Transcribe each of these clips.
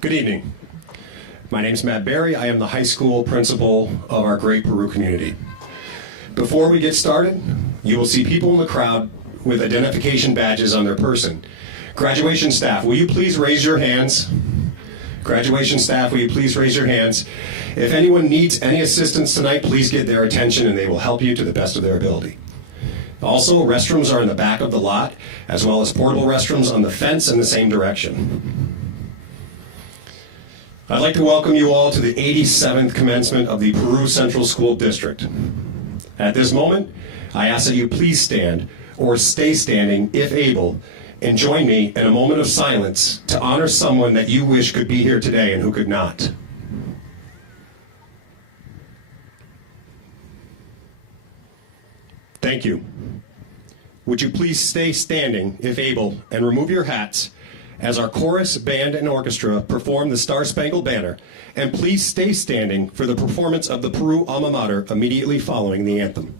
Good evening. My name is Matt Berry. I am the high school principal of our great Peru community. Before we get started, you will see people in the crowd with identification badges on their person. Graduation staff, will you please raise your hands? Graduation staff, will you please raise your hands? If anyone needs any assistance tonight, please get their attention and they will help you to the best of their ability. Also, restrooms are in the back of the lot, as well as portable restrooms on the fence in the same direction. I'd like to welcome you all to the 87th commencement of the Peru Central School District. At this moment, I ask that you please stand or stay standing if able and join me in a moment of silence to honor someone that you wish could be here today and who could not. Thank you. Would you please stay standing if able and remove your hats as our chorus, band, and orchestra perform the Star-Spangled Banner, and please stay standing for the performance of the Peru alma mater immediately following the anthem.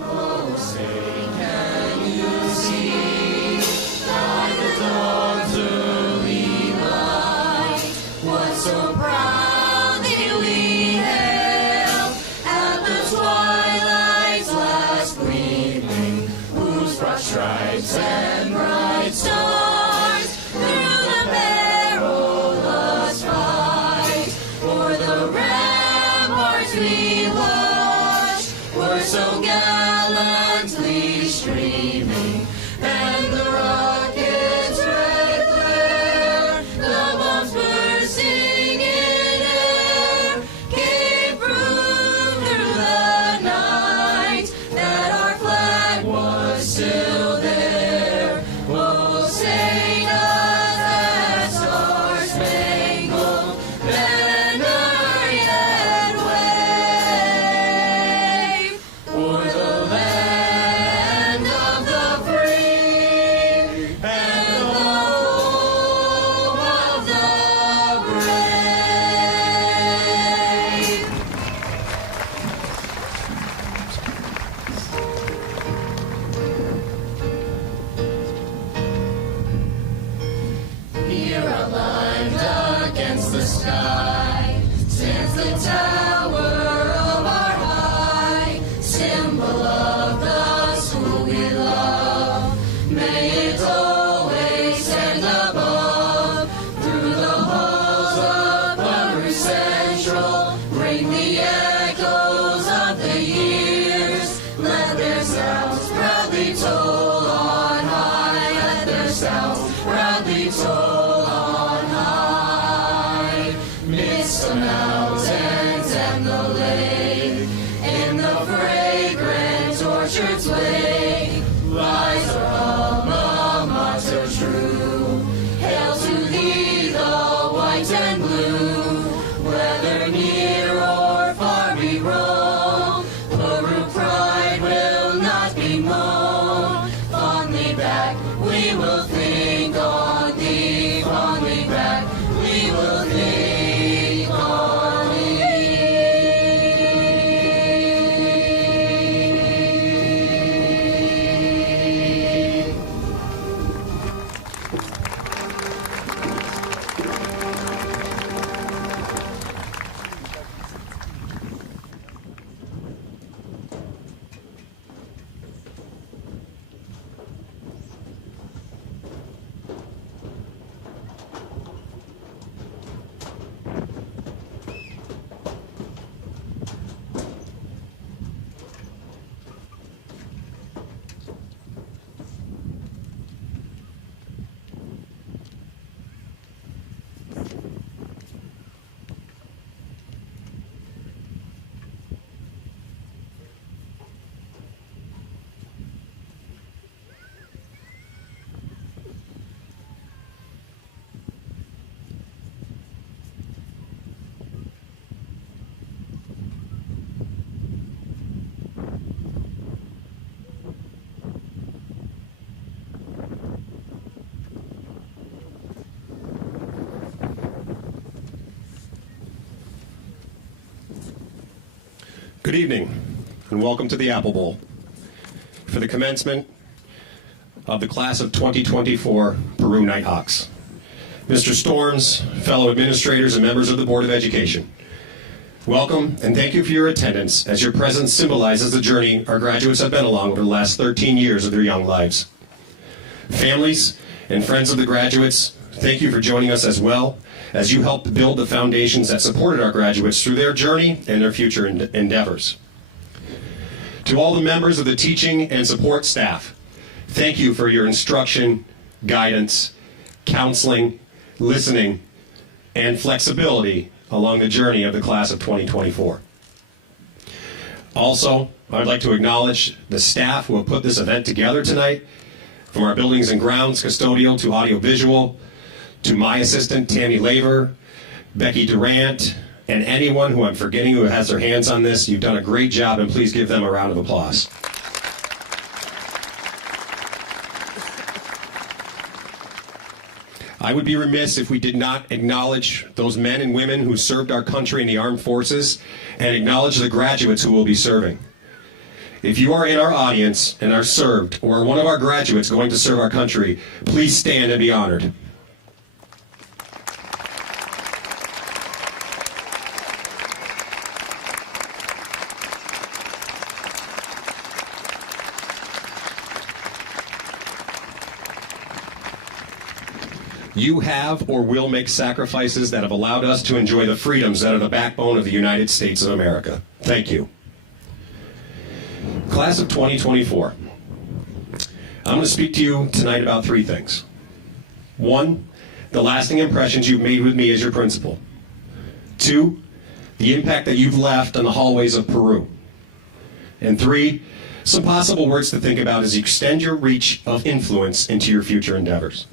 Oh, say, can you see by the dawn's early light what so proudly we hailed at the twilight's last gleaming, whose broad stripes and bright stars through the perilous fight o'er the ramparts we watched were so gallantly streaming, and the rockets' red glare, the bombs bursting in air, gave proof through the night that our flag was still there. Oh, sing us that star-spangled banner yet wave o'er the land of the free and the home of the brave. Here outlined against the sky stands the tower of our high, symbol of the school we love. May it always stand above. Through the halls of Peru Central ring the echoes of the years. Let their sounds proudly toll on high. Let their sounds proudly toll on high. Midst the mountains and the lake, in the fragrant orchard's wake, lies our alma mater true. Hail to thee, the white and blue. Whether near or far we roam, Peru pride will not be mown. Fondly back we will think on thee. Fondly back we will think on thee. Good evening, and welcome to the Apple Bowl. For the commencement of the class of 2024 Peru Nighthawks. Mr. Storms, fellow administrators, and members of the Board of Education, welcome and thank you for your attendance, as your presence symbolizes the journey our graduates have been along over the last 13 years of their young lives. Families and friends of the graduates, thank you for joining us as well, as you helped build the foundations that supported our graduates through their journey and their future endeavors. To all the members of the teaching and support staff, thank you for your instruction, guidance, counseling, listening, and flexibility along the journey of the class of 2024. Also, I'd like to acknowledge the staff who have put this event together tonight, from our buildings and grounds custodial to audiovisual, to my assistant Tammy Laver, Becky Durant, and anyone who I'm forgetting who has their hands on this. You've done a great job, and please give them a round of applause. I would be remiss if we did not acknowledge those men and women who served our country in the armed forces, and acknowledge the graduates who will be serving. If you are in our audience and are served, or are one of our graduates going to serve our country, please stand and be honored. You have or will make sacrifices that have allowed us to enjoy the freedoms that are the backbone of the United States of America. Thank you. Class of 2024. I'm going to speak to you tonight about three things. One, the lasting impressions you've made with me as your principal. Two, the impact that you've left on the hallways of Peru. And three, some possible words to think about as you extend your reach of influence into your future endeavors.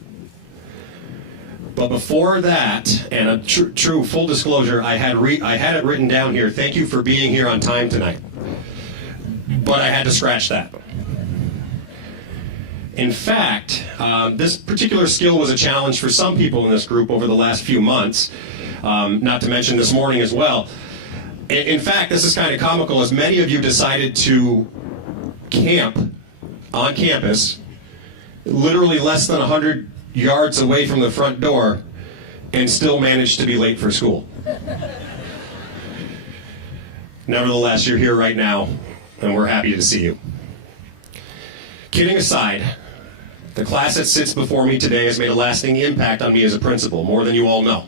But before that, and a true full disclosure, I had it written down here, thank you for being here on time tonight. But I had to scratch that. In fact, this particular skill was a challenge for some people in this group over the last few months, not to mention this morning as well. In fact, this is kind of comical, as many of you decided to camp on campus, literally less than 100 yards away from the front door, and still managed to be late for school. Nevertheless, you're here right now, and we're happy to see you. Kidding aside, the class that sits before me today has made a lasting impact on me as a principal, more than you all know.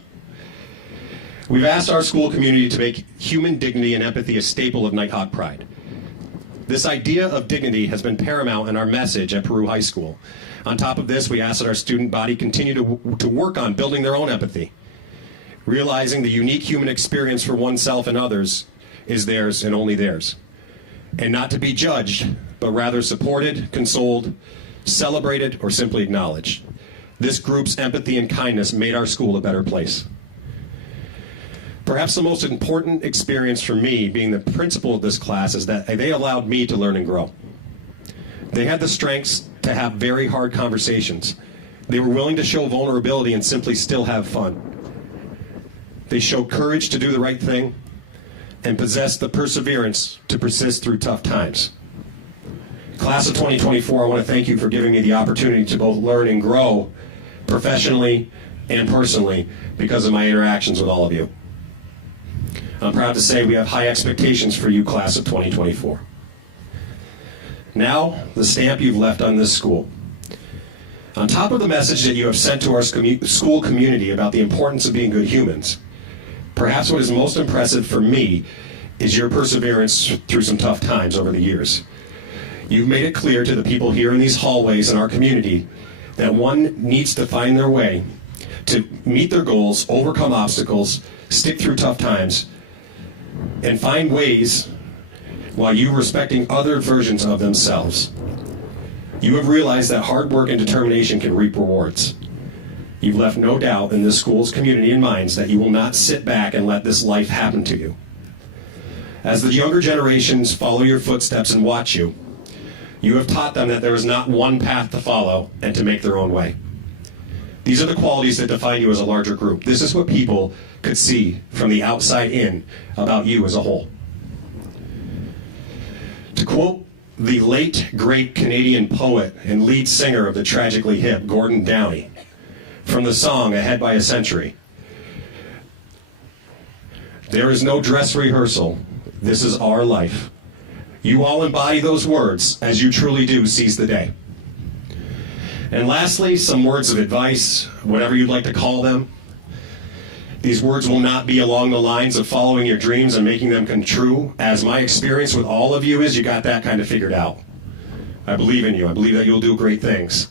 We've asked our school community to make human dignity and empathy a staple of Nighthawk pride. This idea of dignity has been paramount in our message at Peru High School. On top of this, we ask that our student body continue to work on building their own empathy, realizing the unique human experience for oneself and others is theirs and only theirs, and not to be judged, but rather supported, consoled, celebrated, or simply acknowledged. This group's empathy and kindness made our school a better place. Perhaps the most important experience for me, being the principal of this class, is that they allowed me to learn and grow. They had the strengths to have very hard conversations. They were willing to show vulnerability and simply still have fun. They showed courage to do the right thing and possessed the perseverance to persist through tough times. Class of 2024, I want to thank you for giving me the opportunity to both learn and grow professionally and personally because of my interactions with all of you. I'm proud to say we have high expectations for you, class of 2024. Now, the stamp you've left on this school. On top of the message that you have sent to our school community about the importance of being good humans, perhaps what is most impressive for me is your perseverance through some tough times over the years. You've made it clear to the people here in these hallways in our community that one needs to find their way to meet their goals, overcome obstacles, stick through tough times, and find ways while you respecting other versions of themselves. You have realized that hard work and determination can reap rewards. You've left no doubt in this school's community and minds that you will not sit back and let this life happen to you. As the younger generations follow your footsteps and watch you, you have taught them that there is not one path to follow and to make their own way. These are the qualities that define you as a larger group. This is what people could see from the outside in about you as a whole. To quote the late, great Canadian poet and lead singer of the tragically hip, Gordon Downey, from the song Ahead by a Century. There is no dress rehearsal. This is our life. You all embody those words as you truly do seize the day. And lastly, some words of advice, whatever you'd like to call them. These words will not be along the lines of following your dreams and making them come true, as my experience with all of you is you got that kind of figured out. I believe in you. I believe that you'll do great things.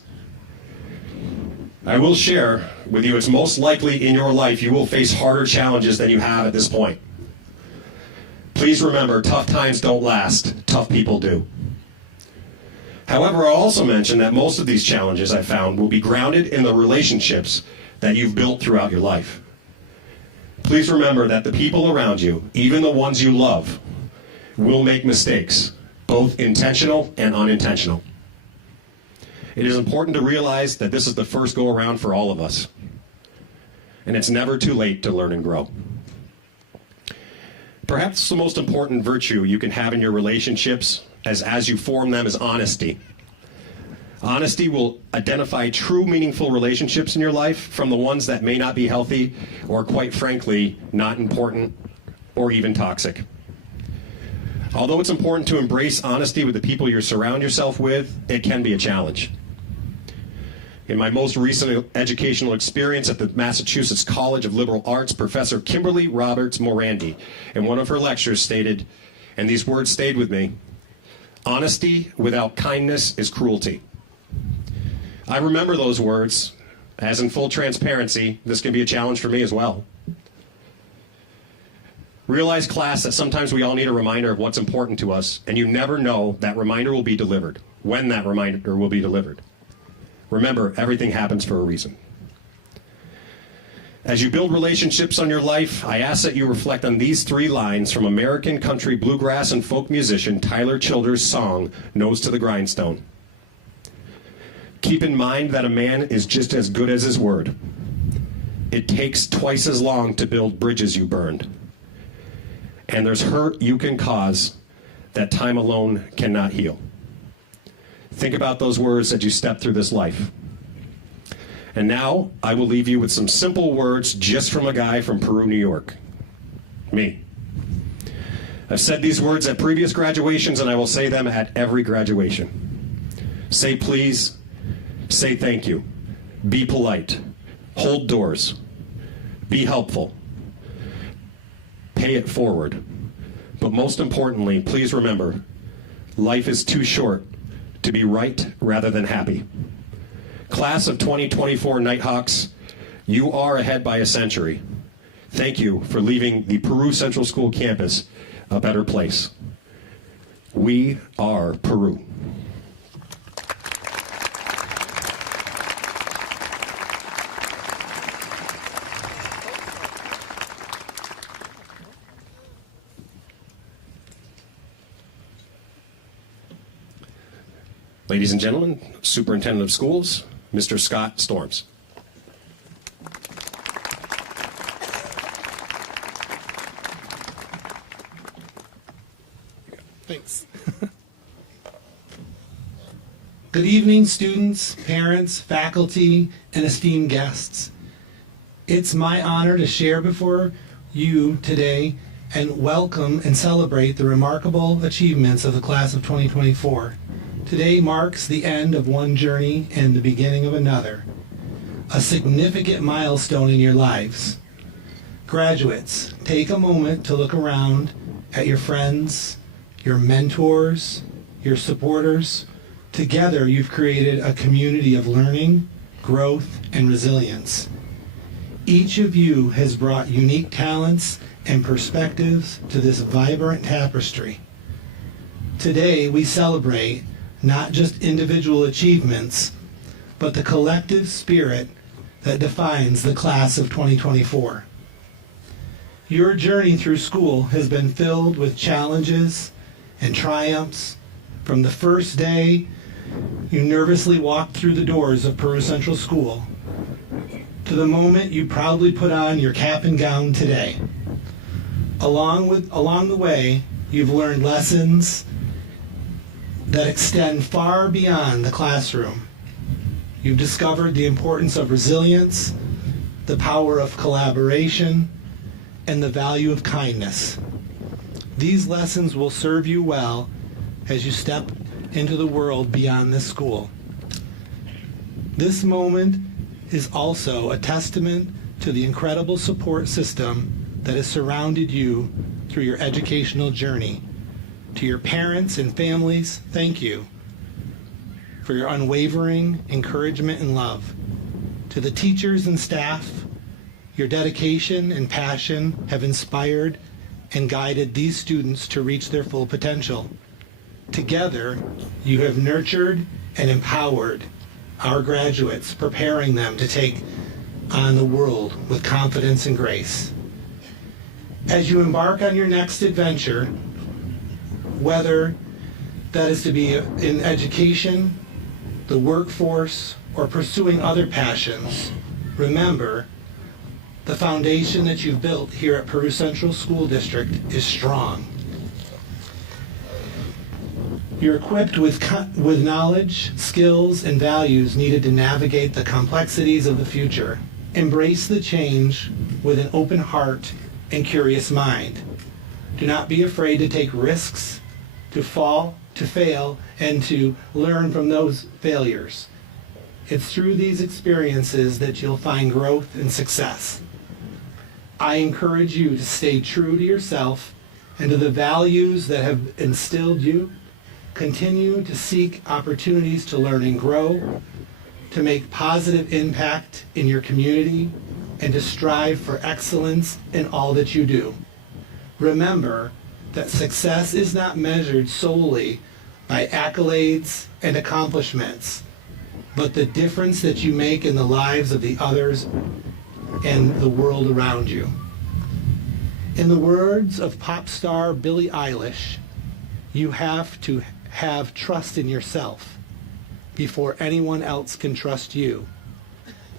I will share with you, it's most likely in your life you will face harder challenges than you have at this point. Please remember, tough times don't last, tough people do. However, I'll also mention that most of these challenges I found will be grounded in the relationships that you've built throughout your life. Please remember that the people around you, even the ones you love, will make mistakes, both intentional and unintentional. It is important to realize that this is the first go-around for all of us, and it's never too late to learn and grow. Perhaps the most important virtue you can have in your relationships as you form them is honesty. Honesty will identify true meaningful relationships in your life from the ones that may not be healthy or, quite frankly, not important or even toxic. Although it's important to embrace honesty with the people you surround yourself with, it can be a challenge. In my most recent educational experience at the Massachusetts College of Liberal Arts, Professor Kimberly Roberts Morandi, in one of her lectures stated, and these words stayed with me, "Honesty without kindness is cruelty." I remember those words, as in full transparency, this can be a challenge for me as well. Realize, class, that sometimes we all need a reminder of what's important to us, and you never know that reminder will be delivered, when that reminder will be delivered. Remember, everything happens for a reason. As you build relationships on your life, I ask that you reflect on these 3 lines from American country bluegrass and folk musician Tyler Childers' song, Nose to the Grindstone. Keep in mind that a man is just as good as his word. It takes twice as long to build bridges you burned. And there's hurt you can cause that time alone cannot heal. Think about those words as you step through this life. And now, I will leave you with some simple words just from a guy from Peru, New York. Me. I've said these words at previous graduations, and I will say them at every graduation. Say please, say thank you, be polite, hold doors, be helpful, pay it forward. But most importantly, please remember, life is too short to be right rather than happy. Class of 2024 Nighthawks, you are ahead by a century. Thank you for leaving the Peru Central School campus a better place. We are Peru. Ladies and gentlemen, Superintendent of Schools, Mr. Scott Storms. Thanks. Good evening, students, parents, faculty, and esteemed guests. It's my honor to share before you today and welcome and celebrate the remarkable achievements of the class of 2024. Today marks the end of one journey and the beginning of another, a significant milestone in your lives. Graduates, take a moment to look around at your friends, your mentors, your supporters. Together, you've created a community of learning, growth, and resilience. Each of you has brought unique talents and perspectives to this vibrant tapestry. Today, we celebrate not just individual achievements, but the collective spirit that defines the class of 2024. Your journey through school has been filled with challenges and triumphs. From the first day you nervously walked through the doors of Peru Central School to the moment you proudly put on your cap and gown today. Along the way, you've learned lessons that extend far beyond the classroom. You've discovered the importance of resilience, the power of collaboration, and the value of kindness. These lessons will serve you well as you step into the world beyond this school. This moment is also a testament to the incredible support system that has surrounded you through your educational journey. To your parents and families, thank you for your unwavering encouragement and love. To the teachers and staff, your dedication and passion have inspired and guided these students to reach their full potential. Together, you have nurtured and empowered our graduates, preparing them to take on the world with confidence and grace. As you embark on your next adventure, whether that is to be in education, the workforce, or pursuing other passions, remember the foundation that you've built here at Peru Central School District is strong. You're equipped with knowledge, skills, and values needed to navigate the complexities of the future. Embrace the change with an open heart and curious mind. Do not be afraid to take risks, to fall, to fail, and to learn from those failures. It's through these experiences that you'll find growth and success. I encourage you to stay true to yourself and to the values that have instilled you. Continue to seek opportunities to learn and grow, to make positive impact in your community, and to strive for excellence in all that you do. Remember that success is not measured solely by accolades and accomplishments, but the difference that you make in the lives of the others and the world around you. In the words of pop star Billie Eilish, you have to have trust in yourself before anyone else can trust you.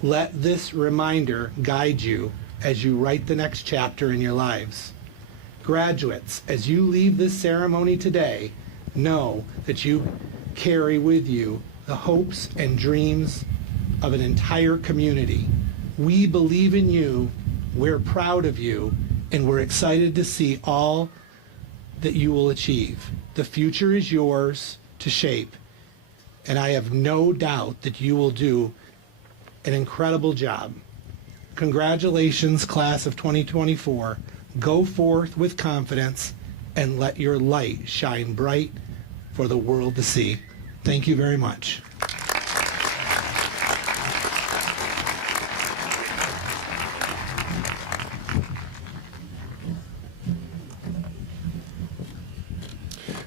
Let this reminder guide you as you write the next chapter in your lives. Graduates, as you leave this ceremony today, know that you carry with you the hopes and dreams of an entire community. We believe in you, we're proud of you, and we're excited to see all that you will achieve. The future is yours to shape, and I have no doubt that you will do an incredible job. Congratulations, class of 2024. Go forth with confidence and let your light shine bright for the world to see. Thank you very much.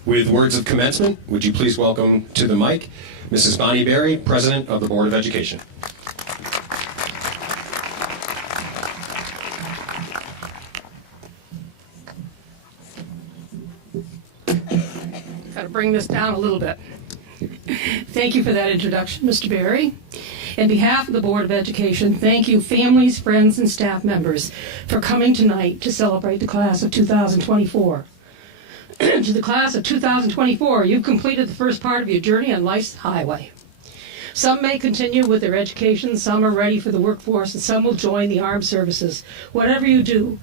With words of commencement, would you please welcome to the mic Mrs. Bonnie Berry, President of the Board of Education. Got to bring this down a little bit. Thank you for that introduction, Mr. Berry. On behalf of the Board of Education, thank you, families, friends, and staff members, for coming tonight to celebrate the class of 2024. To the class of 2024, you've completed the first part of your journey on life's highway. Some may continue with their education, some are ready for the workforce, and some will join the armed services. Whatever you do,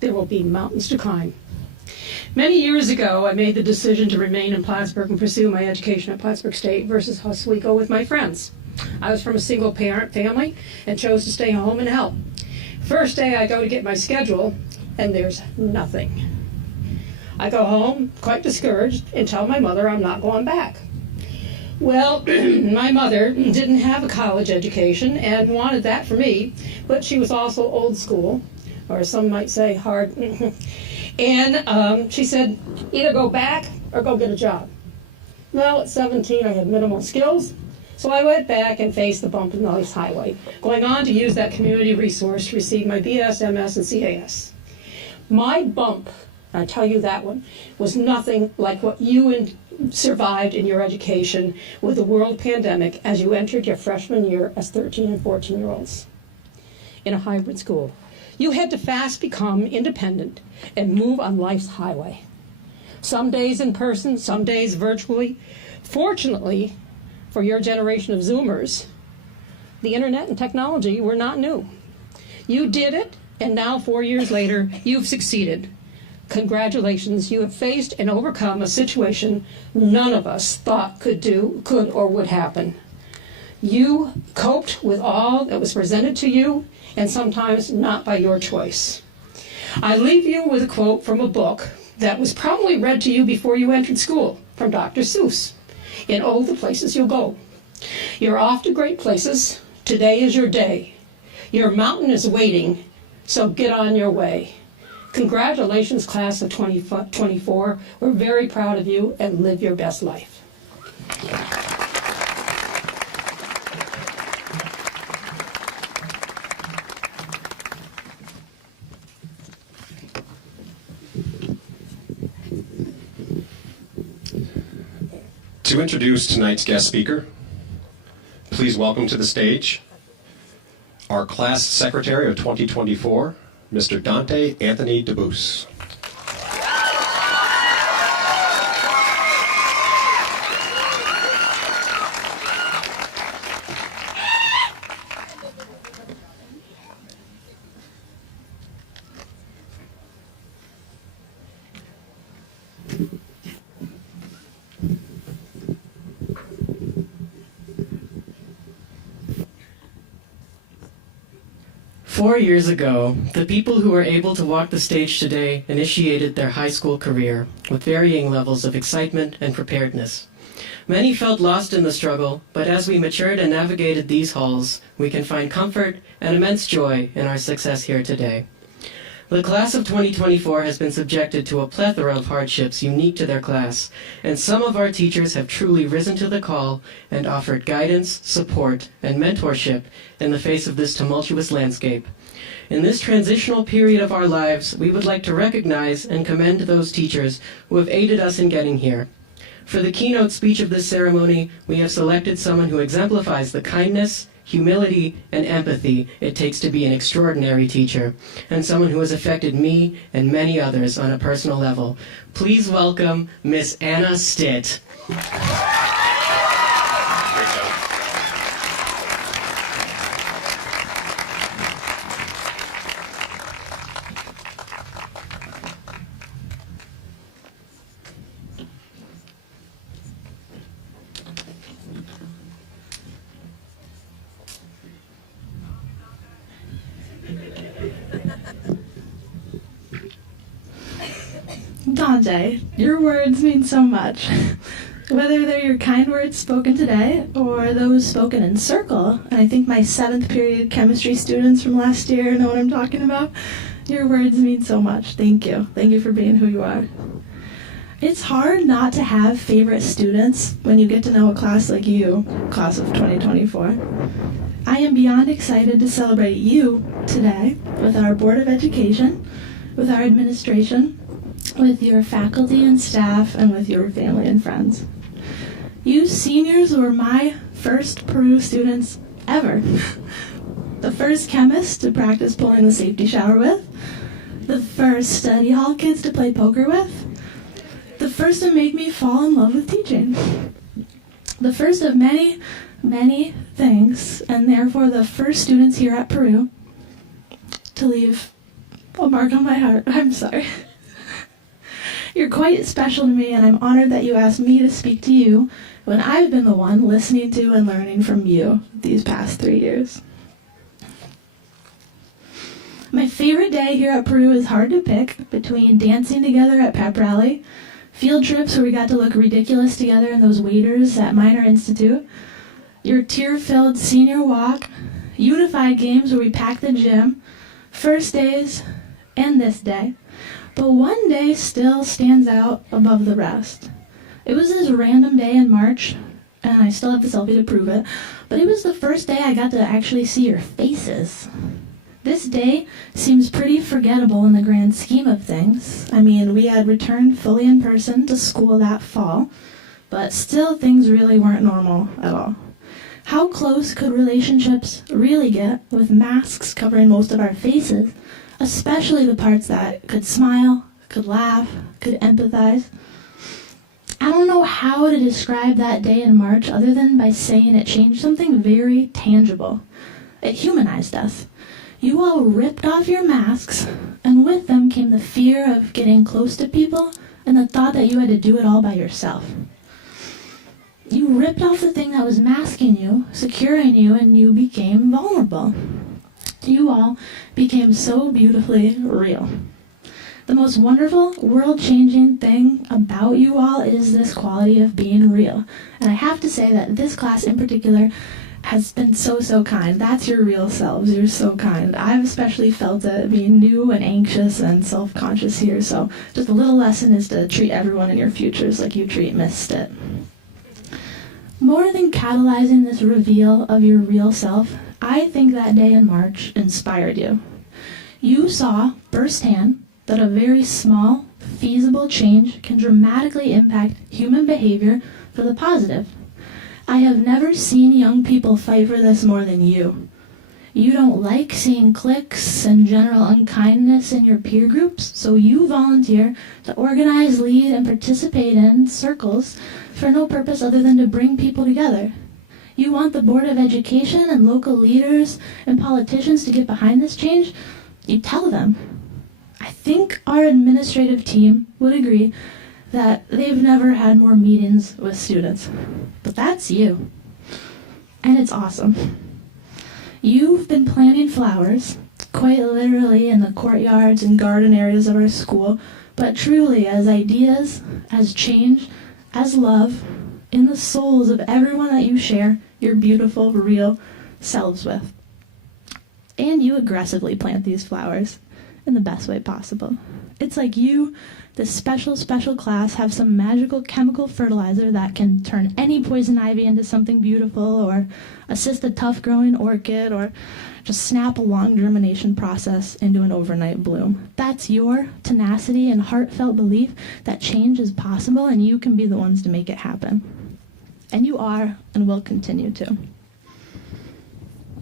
there will be mountains to climb. Many years ago, I made the decision to remain in Plattsburgh and pursue my education at Plattsburgh State versus Oswego with my friends. I was from a single-parent family and chose to stay home and help. First day I go to get my schedule, and there's nothing. I go home, quite discouraged, and tell my mother I'm not going back. Well, my mother didn't have a college education and wanted that for me, but she was also old school, or some might say hard. And she said, either go back or go get a job. Well, at 17, I had minimal skills, so I went back and faced the bump in the life's highway, going on to use that community resource to receive my BS, MS, and CAS. My bump, I tell you that one, was nothing like what you survived in your education with the world pandemic as you entered your freshman year as 13 and 14-year-olds in a hybrid school. You had to fast become independent and move on life's highway. Some days in person, some days virtually, Fortunately, for your generation of Zoomers, the internet and technology were not new. You did it, and now 4 years later, you've succeeded. Congratulations, you have faced and overcome a situation none of us thought could or would happen. You coped with all that was presented to you, and sometimes not by your choice. I leave you with a quote from a book that was probably read to you before you entered school, from Dr. Seuss, in Oh, the Places You'll Go. You're off to great places. Today is your day. Your mountain is waiting, so get on your way. Congratulations, class of 2024. We're very proud of you, and live your best life. To introduce tonight's guest speaker, please welcome to the stage our class secretary of 2024, Mr. Dante Anthony DeBoos. 4 years ago, the people who were able to walk the stage today initiated their high school career with varying levels of excitement and preparedness. Many felt lost in the struggle, but as we matured and navigated these halls, we can find comfort and immense joy in our success here today. The class of 2024 has been subjected to a plethora of hardships unique to their class, and some of our teachers have truly risen to the call and offered guidance, support, and mentorship in the face of this tumultuous landscape. In this transitional period of our lives, we would like to recognize and commend those teachers who have aided us in getting here. For the keynote speech of this ceremony, we have selected someone who exemplifies the kindness, humility, and empathy it takes to be an extraordinary teacher, and someone who has affected me and many others on a personal level. Please welcome Miss Anna Stitt. Dante, your words mean so much. Whether they're your kind words spoken today or those spoken in circle, and I think my 7th period chemistry students from last year know what I'm talking about, your words mean so much. Thank you. Thank you for being who you are. It's hard not to have favorite students when you get to know a class like you, class of 2024. I am beyond excited to celebrate you today with our Board of Education, with our administration, with your faculty and staff, and with your family and friends. You seniors were my first PERU students ever. The first chemists to practice pulling the safety shower with, the first study hall kids to play poker with, the first to make me fall in love with teaching. The first of many, many things, and therefore the first students here at PERU to leave a mark on my heart. I'm sorry. You're quite special to me, and I'm honored that you asked me to speak to you when I've been the one listening to and learning from you these past 3 years. My favorite day here at PERU is hard to pick between dancing together at pep rally, field trips where we got to look ridiculous together in those waders at Minor Institute, your tear-filled senior walk, unified games where we packed the gym, first days, and this day. But one day still stands out above the rest. It was this random day in March, and I still have the selfie to prove it, but it was the first day I got to actually see your faces. This day seems pretty forgettable in the grand scheme of things. I mean, we had returned fully in person to school that fall, but still things really weren't normal at all. How close could relationships really get with masks covering most of our faces? Especially the parts that could smile, could laugh, could empathize. I don't know how to describe that day in March other than by saying it changed something very tangible. It humanized us. You all ripped off your masks, and with them came the fear of getting close to people and the thought that you had to do it all by yourself. You ripped off the thing that was masking you, securing you, and you became vulnerable. You all became so beautifully real. The most wonderful, world-changing thing about you all is this quality of being real. And I have to say that this class in particular has been so kind. That's your real selves. You're so kind. I've especially felt it being new and anxious and self-conscious here. So just a little lesson is to treat everyone in your futures like you treat Miss Stitt. More than catalyzing this reveal of your real self, I think that day in March inspired you. You saw firsthand that a very small, feasible change can dramatically impact human behavior for the positive. I have never seen young people fight for this more than you. You don't like seeing cliques and general unkindness in your peer groups, so you volunteer to organize, lead, and participate in circles for no purpose other than to bring people together. You want the Board of Education and local leaders and politicians to get behind this change? You tell them. I think our administrative team would agree that they've never had more meetings with students. But that's you. And it's awesome. You've been planting flowers, quite literally in the courtyards and garden areas of our school, but truly as ideas, as change, as love, in the souls of everyone that you share your beautiful, real selves with. And you aggressively plant these flowers in the best way possible. It's like you, this special class, have some magical chemical fertilizer that can turn any poison ivy into something beautiful, or assist a tough-growing orchid, or just snap a long germination process into an overnight bloom. That's your tenacity and heartfelt belief that change is possible and you can be the ones to make it happen. And you are and will continue to.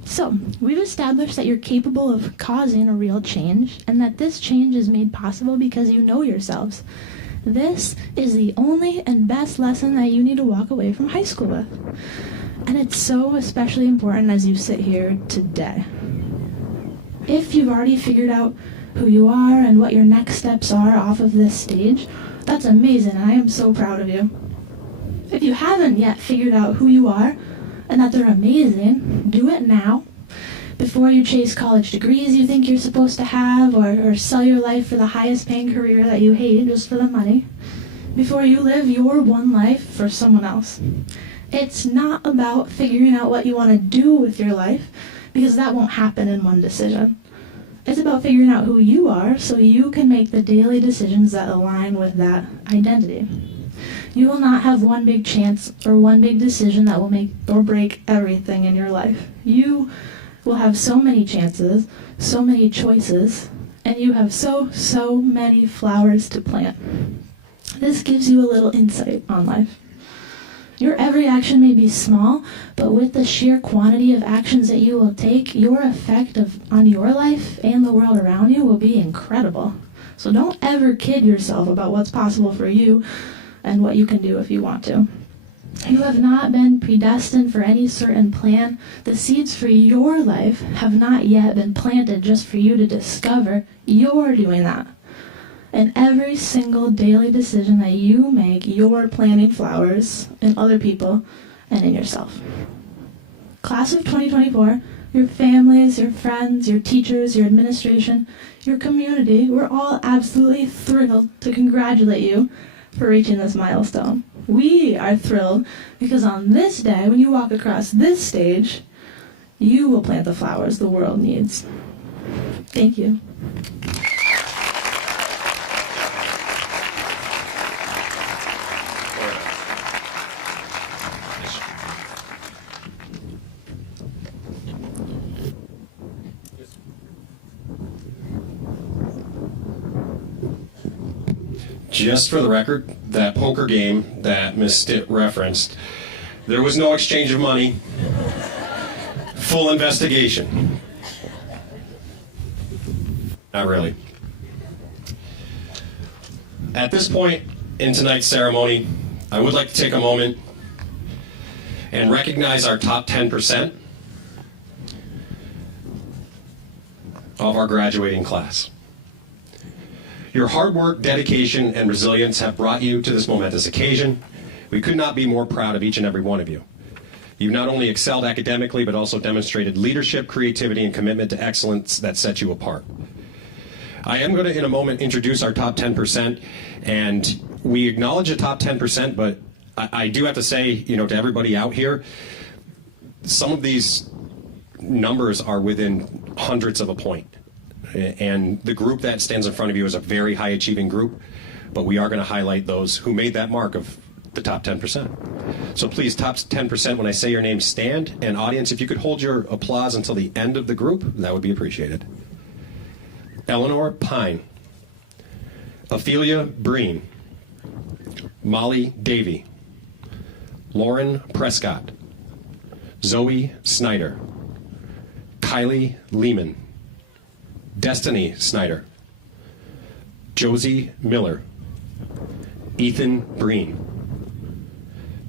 So, we've established that you're capable of causing a real change, and that this change is made possible because you know yourselves. This is the only and best lesson that you need to walk away from high school with. And it's so especially important as you sit here today. If you've already figured out who you are and what your next steps are off of this stage, that's amazing, and I am so proud of you. If you haven't yet figured out who you are, and that they're amazing, do it now, before you chase college degrees you think you're supposed to have, or sell your life for the highest paying career that you hate just for the money, before you live your one life for someone else. It's not about figuring out what you want to do with your life, because that won't happen in one decision. It's about figuring out who you are so you can make the daily decisions that align with that identity. You will not have one big chance or one big decision that will make or break everything in your life. You will have so many chances, so many choices, and you have so many flowers to plant. This gives you a little insight on life. Your every action may be small, but with the sheer quantity of actions that you will take, your effect on your life and the world around you will be incredible. So don't ever kid yourself about what's possible for you and what you can do if you want to. You have not been predestined for any certain plan. The seeds for your life have not yet been planted just for you to discover you're doing that. And every single daily decision that you make, you're planting flowers in other people and in yourself. Class of 2024, your families, your friends, your teachers, your administration, your community, we're all absolutely thrilled to congratulate you for reaching this milestone. We are thrilled because on this day, when you walk across this stage, you will plant the flowers the world needs. Thank you. Just for the record, that poker game that Ms. Stitt referenced, there was no exchange of money. Full investigation. Not really. At this point in tonight's ceremony, I would like to take a moment and recognize our top 10% of our graduating class. Your hard work, dedication, and resilience have brought you to this momentous occasion. We could not be more proud of each and every one of you. You've not only excelled academically, but also demonstrated leadership, creativity, and commitment to excellence that set you apart. I am going to, in a moment, introduce our top 10%, and we acknowledge the top 10%, but I do have to say, to everybody out here, some of these numbers are within hundredths of a point. And the group that stands in front of you is a very high achieving group, but we are going to highlight those who made that mark of the top 10%. So please, top 10%, when I say your name, stand. And audience, if you could hold your applause until the end of the group, that would be appreciated. Eleanor Pine, Ophelia Breen, Molly Davey, Lauren Prescott, Zoe Snyder, Kylie Lehman, Destiny Snyder, Josie Miller, Ethan Breen,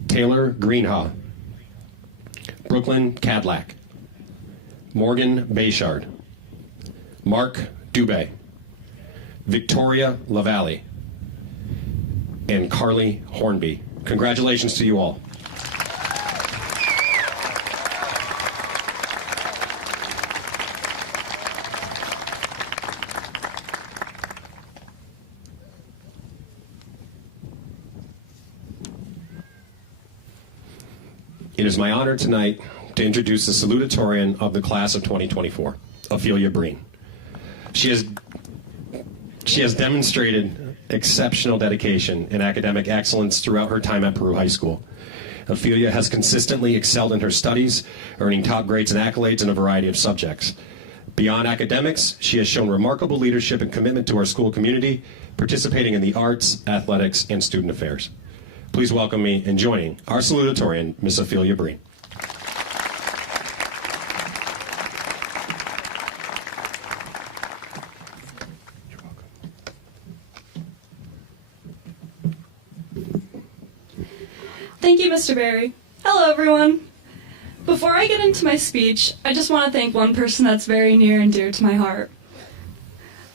Taylor Greenhaw, Brooklyn Cadlack, Morgan Bayshard, Mark Dubé, Victoria LaValle, and Carly Hornby. Congratulations to you all. It is my honor tonight to introduce the Salutatorian of the class of 2024, Ophelia Breen. She has demonstrated exceptional dedication and academic excellence throughout her time at Peru High School. Ophelia has consistently excelled in her studies, earning top grades and accolades in a variety of subjects. Beyond academics, she has shown remarkable leadership and commitment to our school community, participating in the arts, athletics, and student affairs. Please welcome me in joining our salutatorian, Miss Ophelia Breen. You're welcome. Thank you, Mr. Berry. Hello, everyone. Before I get into my speech, I just want to thank one person that's very near and dear to my heart.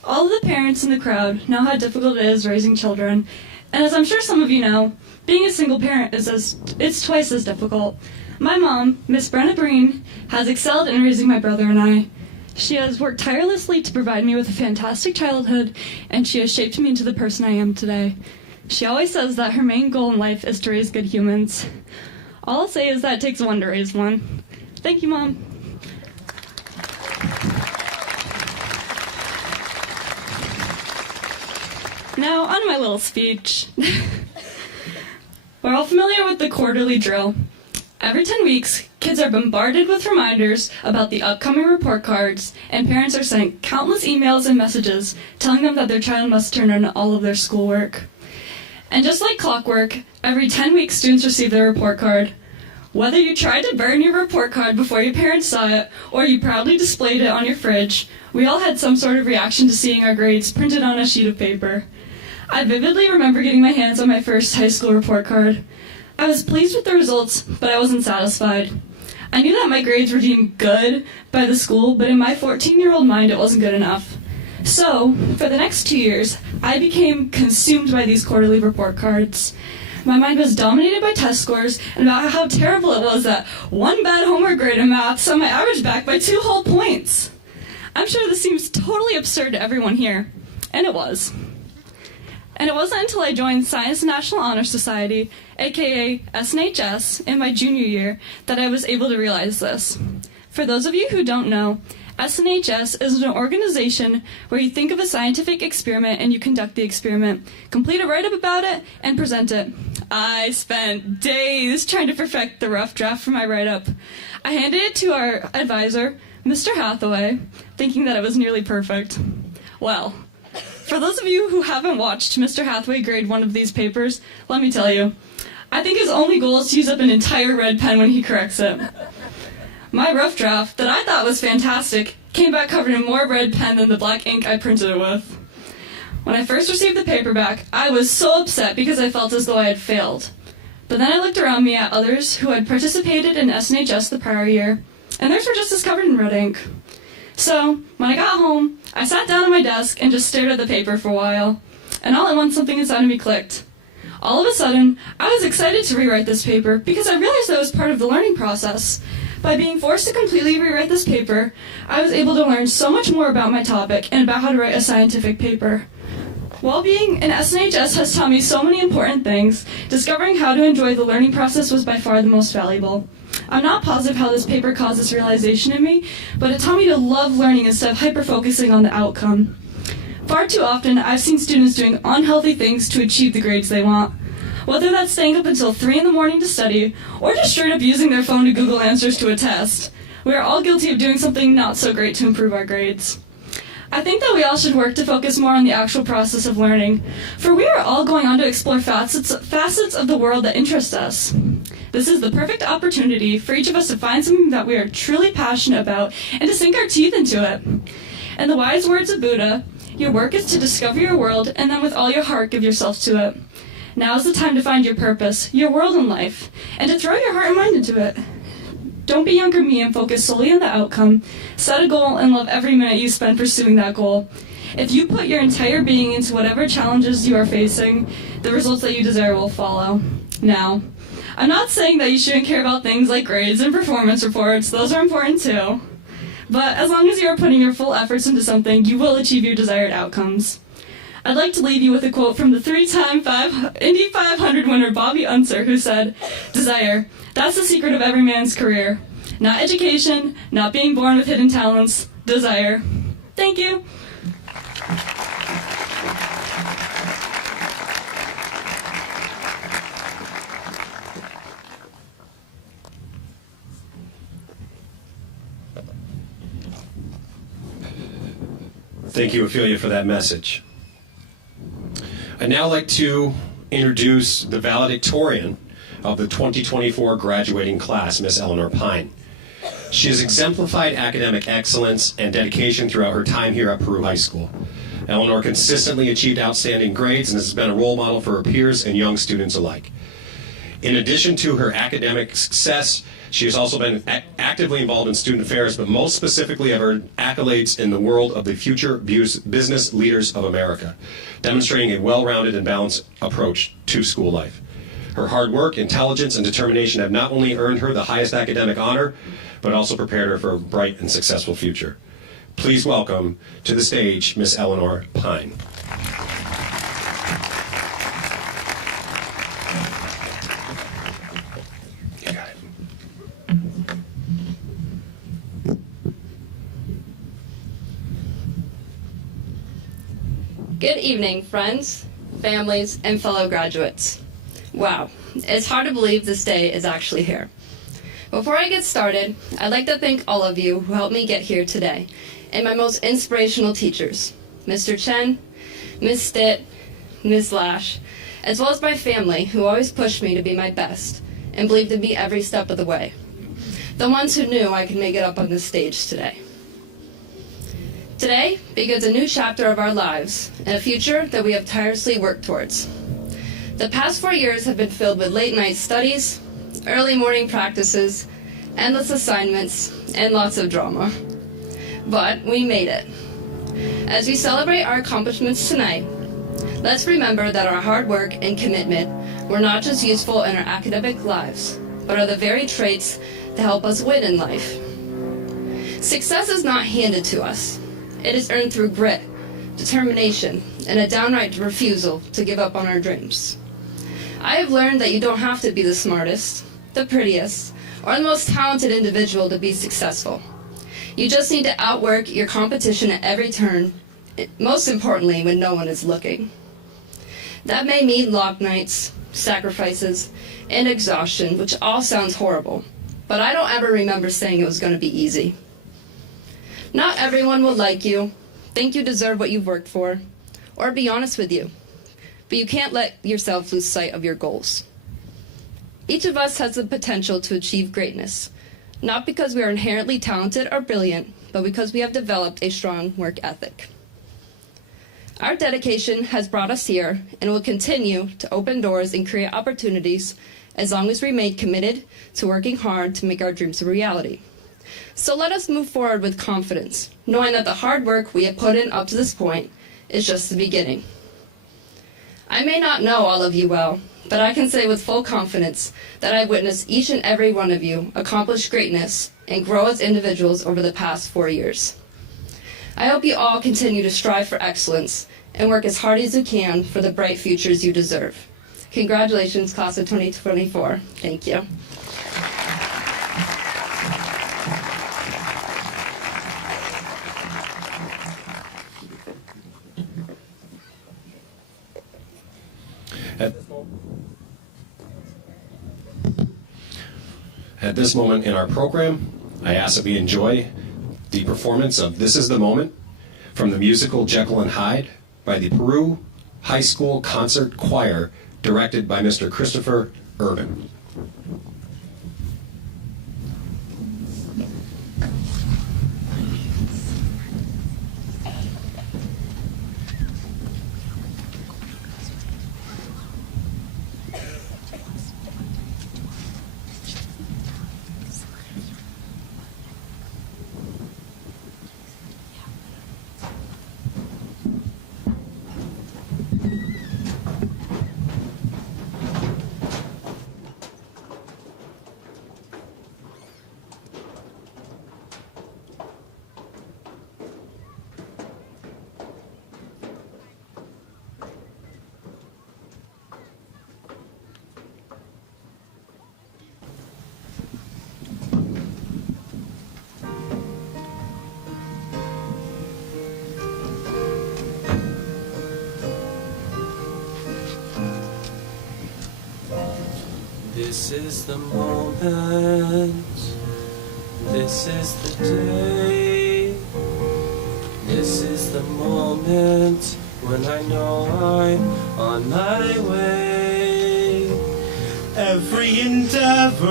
All of the parents in the crowd know how difficult it is raising children, and as I'm sure some of you know, being a single parent it's twice as difficult. My mom, Miss Brenna Breen, has excelled in raising my brother and I. She has worked tirelessly to provide me with a fantastic childhood, and she has shaped me into the person I am today. She always says that her main goal in life is to raise good humans. All I'll say is that it takes one to raise one. Thank you, Mom. Now, on my little speech. We're all familiar with the quarterly drill. Every 10 weeks, kids are bombarded with reminders about the upcoming report cards, and parents are sent countless emails and messages telling them that their child must turn in all of their schoolwork. And just like clockwork, every 10 weeks students receive their report card. Whether you tried to burn your report card before your parents saw it, or you proudly displayed it on your fridge, we all had some sort of reaction to seeing our grades printed on a sheet of paper. I vividly remember getting my hands on my first high school report card. I was pleased with the results, but I wasn't satisfied. I knew that my grades were deemed good by the school, but in my 14-year-old mind it wasn't good enough. So, for the next 2 years, I became consumed by these quarterly report cards. My mind was dominated by test scores and about how terrible it was that one bad homework grade in math set my average back by 2 whole points. I'm sure this seems totally absurd to everyone here, and it was. And it wasn't until I joined Science National Honor Society, aka SNHS, in my junior year that I was able to realize this. For those of you who don't know, SNHS is an organization where you think of a scientific experiment and you conduct the experiment, complete a write-up about it, and present it. I spent days trying to perfect the rough draft for my write-up. I handed it to our advisor, Mr. Hathaway, thinking that it was nearly perfect. Well, for those of you who haven't watched Mr. Hathaway grade one of these papers, let me tell you, I think his only goal is to use up an entire red pen when he corrects it. My rough draft, that I thought was fantastic, came back covered in more red pen than the black ink I printed it with. When I first received the paper back, I was so upset because I felt as though I had failed. But then I looked around me at others who had participated in SNHS the prior year, and theirs were just as covered in red ink. So, when I got home, I sat down at my desk and just stared at the paper for a while, and all at once something inside of me clicked. All of a sudden, I was excited to rewrite this paper because I realized that it was part of the learning process. By being forced to completely rewrite this paper, I was able to learn so much more about my topic and about how to write a scientific paper. While being in SNHS has taught me so many important things, discovering how to enjoy the learning process was by far the most valuable. I'm not positive how this paper caused this realization in me, but it taught me to love learning instead of hyper-focusing on the outcome. Far too often, I've seen students doing unhealthy things to achieve the grades they want. Whether that's staying up until 3 in the morning to study, or just straight up using their phone to Google answers to a test, we are all guilty of doing something not so great to improve our grades. I think that we all should work to focus more on the actual process of learning, for we are all going on to explore facets of the world that interest us. This is the perfect opportunity for each of us to find something that we are truly passionate about and to sink our teeth into it. In the wise words of Buddha, your work is to discover your world and then with all your heart give yourself to it. Now is the time to find your purpose, your world in life, and to throw your heart and mind into it. Don't be younger me and focus solely on the outcome. Set a goal and love every minute you spend pursuing that goal. If you put your entire being into whatever challenges you are facing, the results that you desire will follow. Now, I'm not saying that you shouldn't care about things like grades and performance reports. Those are important too. But as long as you are putting your full efforts into something, you will achieve your desired outcomes. I'd like to leave you with a quote from the 3-time Indy 500 winner Bobby Unser, who said, "Desire, that's the secret of every man's career. Not education, not being born with hidden talents, desire." Thank you. Thank you, Ophelia, for that message. I'd now like to introduce the valedictorian of the 2024 graduating class, Miss Eleanor Pine. She has exemplified academic excellence and dedication throughout her time here at Peru High School. Eleanor consistently achieved outstanding grades and has been a role model for her peers and young students alike. In addition to her academic success, she has also been actively involved in student affairs, but most specifically have earned accolades in the world of the future business leaders of America, demonstrating a well-rounded and balanced approach to school life. Her hard work, intelligence, and determination have not only earned her the highest academic honor, but also prepared her for a bright and successful future. Please welcome to the stage Miss Eleanor Pine. You got it. Good evening, friends, families, and fellow graduates. Wow, it's hard to believe this day is actually here. Before I get started, I'd like to thank all of you who helped me get here today, and my most inspirational teachers, Mr. Chen, Ms. Stitt, Ms. Lash, as well as my family who always pushed me to be my best and believed in me every step of the way. The ones who knew I could make it up on this stage today. Today begins a new chapter of our lives and a future that we have tirelessly worked towards. The past 4 years have been filled with late-night studies, early morning practices, endless assignments, and lots of drama. But we made it. As we celebrate our accomplishments tonight, let's remember that our hard work and commitment were not just useful in our academic lives, but are the very traits that help us win in life. Success is not handed to us. It is earned through grit, determination, and a downright refusal to give up on our dreams. I have learned that you don't have to be the smartest, the prettiest, or the most talented individual to be successful. You just need to outwork your competition at every turn, most importantly when no one is looking. That may mean lock nights, sacrifices, and exhaustion, which all sounds horrible, but I don't ever remember saying it was going to be easy. Not everyone will like you, think you deserve what you've worked for, or be honest with you, but you can't let yourself lose sight of your goals. Each of us has the potential to achieve greatness, not because we are inherently talented or brilliant, but because we have developed a strong work ethic. Our dedication has brought us here and will continue to open doors and create opportunities as long as we remain committed to working hard to make our dreams a reality. So let us move forward with confidence, knowing that the hard work we have put in up to this point is just the beginning. I may not know all of you well, but I can say with full confidence that I've witnessed each and every one of you accomplish greatness and grow as individuals over the past 4 years. I hope you all continue to strive for excellence and work as hard as you can for the bright futures you deserve. Congratulations, Class of 2024. Thank you. At this moment in our program, I ask that we enjoy the performance of This Is the Moment from the musical Jekyll and Hyde by the PERU High School Concert Choir, directed by Mr. Christopher Urban. This is the moment, this is the day, this is the moment when I know I'm on my way. Every endeavor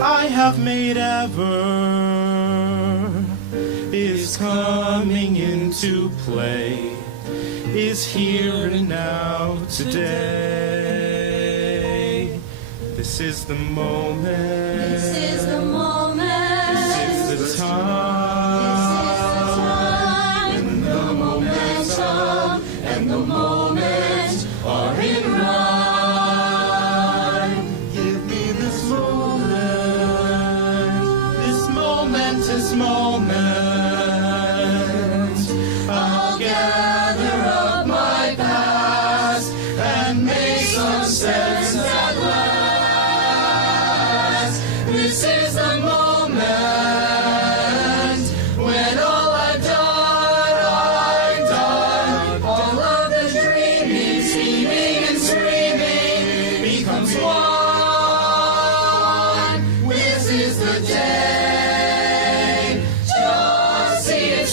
I have made ever is coming into play, is here and now today. This is the moment. This is the moment. This is the time. When the momentum and the moment are in rhyme. Give me this moment. This momentous moment. I'll gather up my past and make some sense at last. This is the moment when all I've done. All of the dreaming, scheming, and screaming becomes one. This is the day. Just see it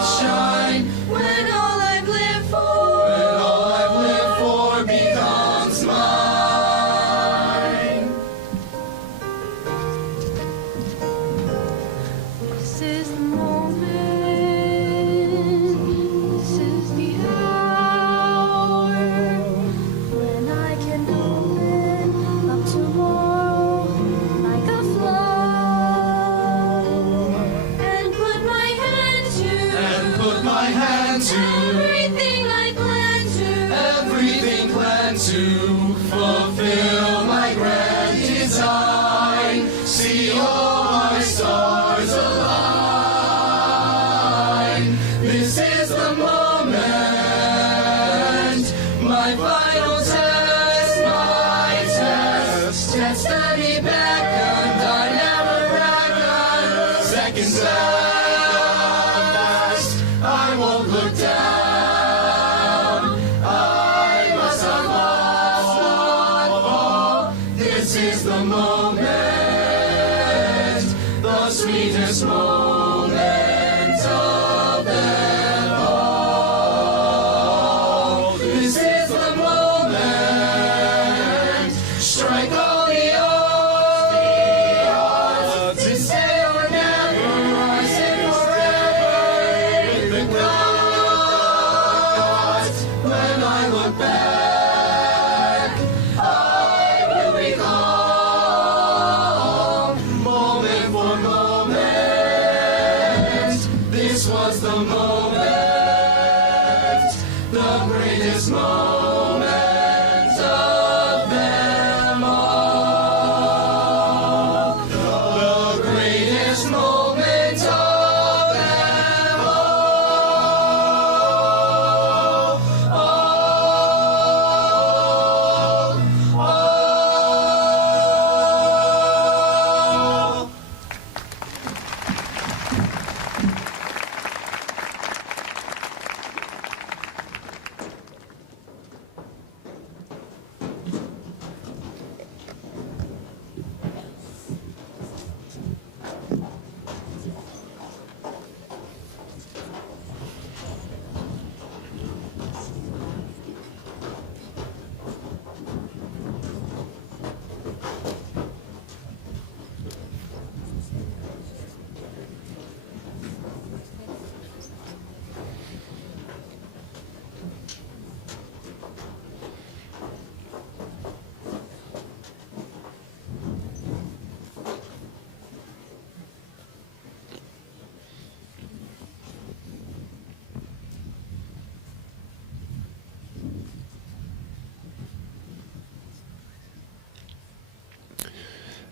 shine. When all I've lived for Becomes mine. This is the moment, this is the hour when I can open up tomorrow like a flower and put my hand to everything I plan to fulfill my grand design. See all my stars align. This is the moment, my final test, my test. Can't study back and I never reckon seconds last. I won't look down. I must not fall. This is the moment, the sweetest moment of them all. This is the moment, strike all the odds. To stay or never, I say forever with the gods. When I look back,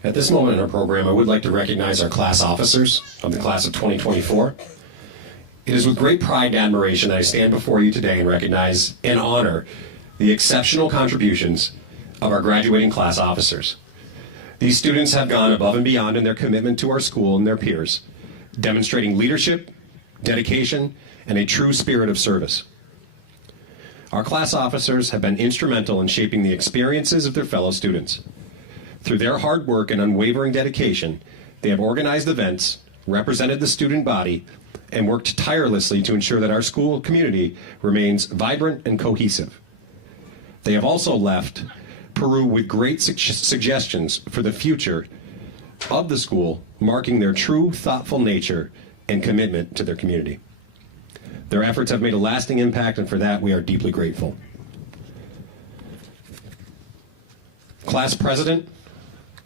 At this moment in our program, I would like to recognize our class officers of the class of 2024. It is with great pride and admiration that I stand before you today and recognize and honor the exceptional contributions of our graduating class officers. These students have gone above and beyond in their commitment to our school and their peers, demonstrating leadership, dedication, and a true spirit of service. Our class officers have been instrumental in shaping the experiences of their fellow students. Through their hard work and unwavering dedication, they have organized events, represented the student body, and worked tirelessly to ensure that our school community remains vibrant and cohesive. They have also left PERU with great suggestions for the future of the school, marking their true, thoughtful nature and commitment to their community. Their efforts have made a lasting impact, and for that we are deeply grateful. Class President,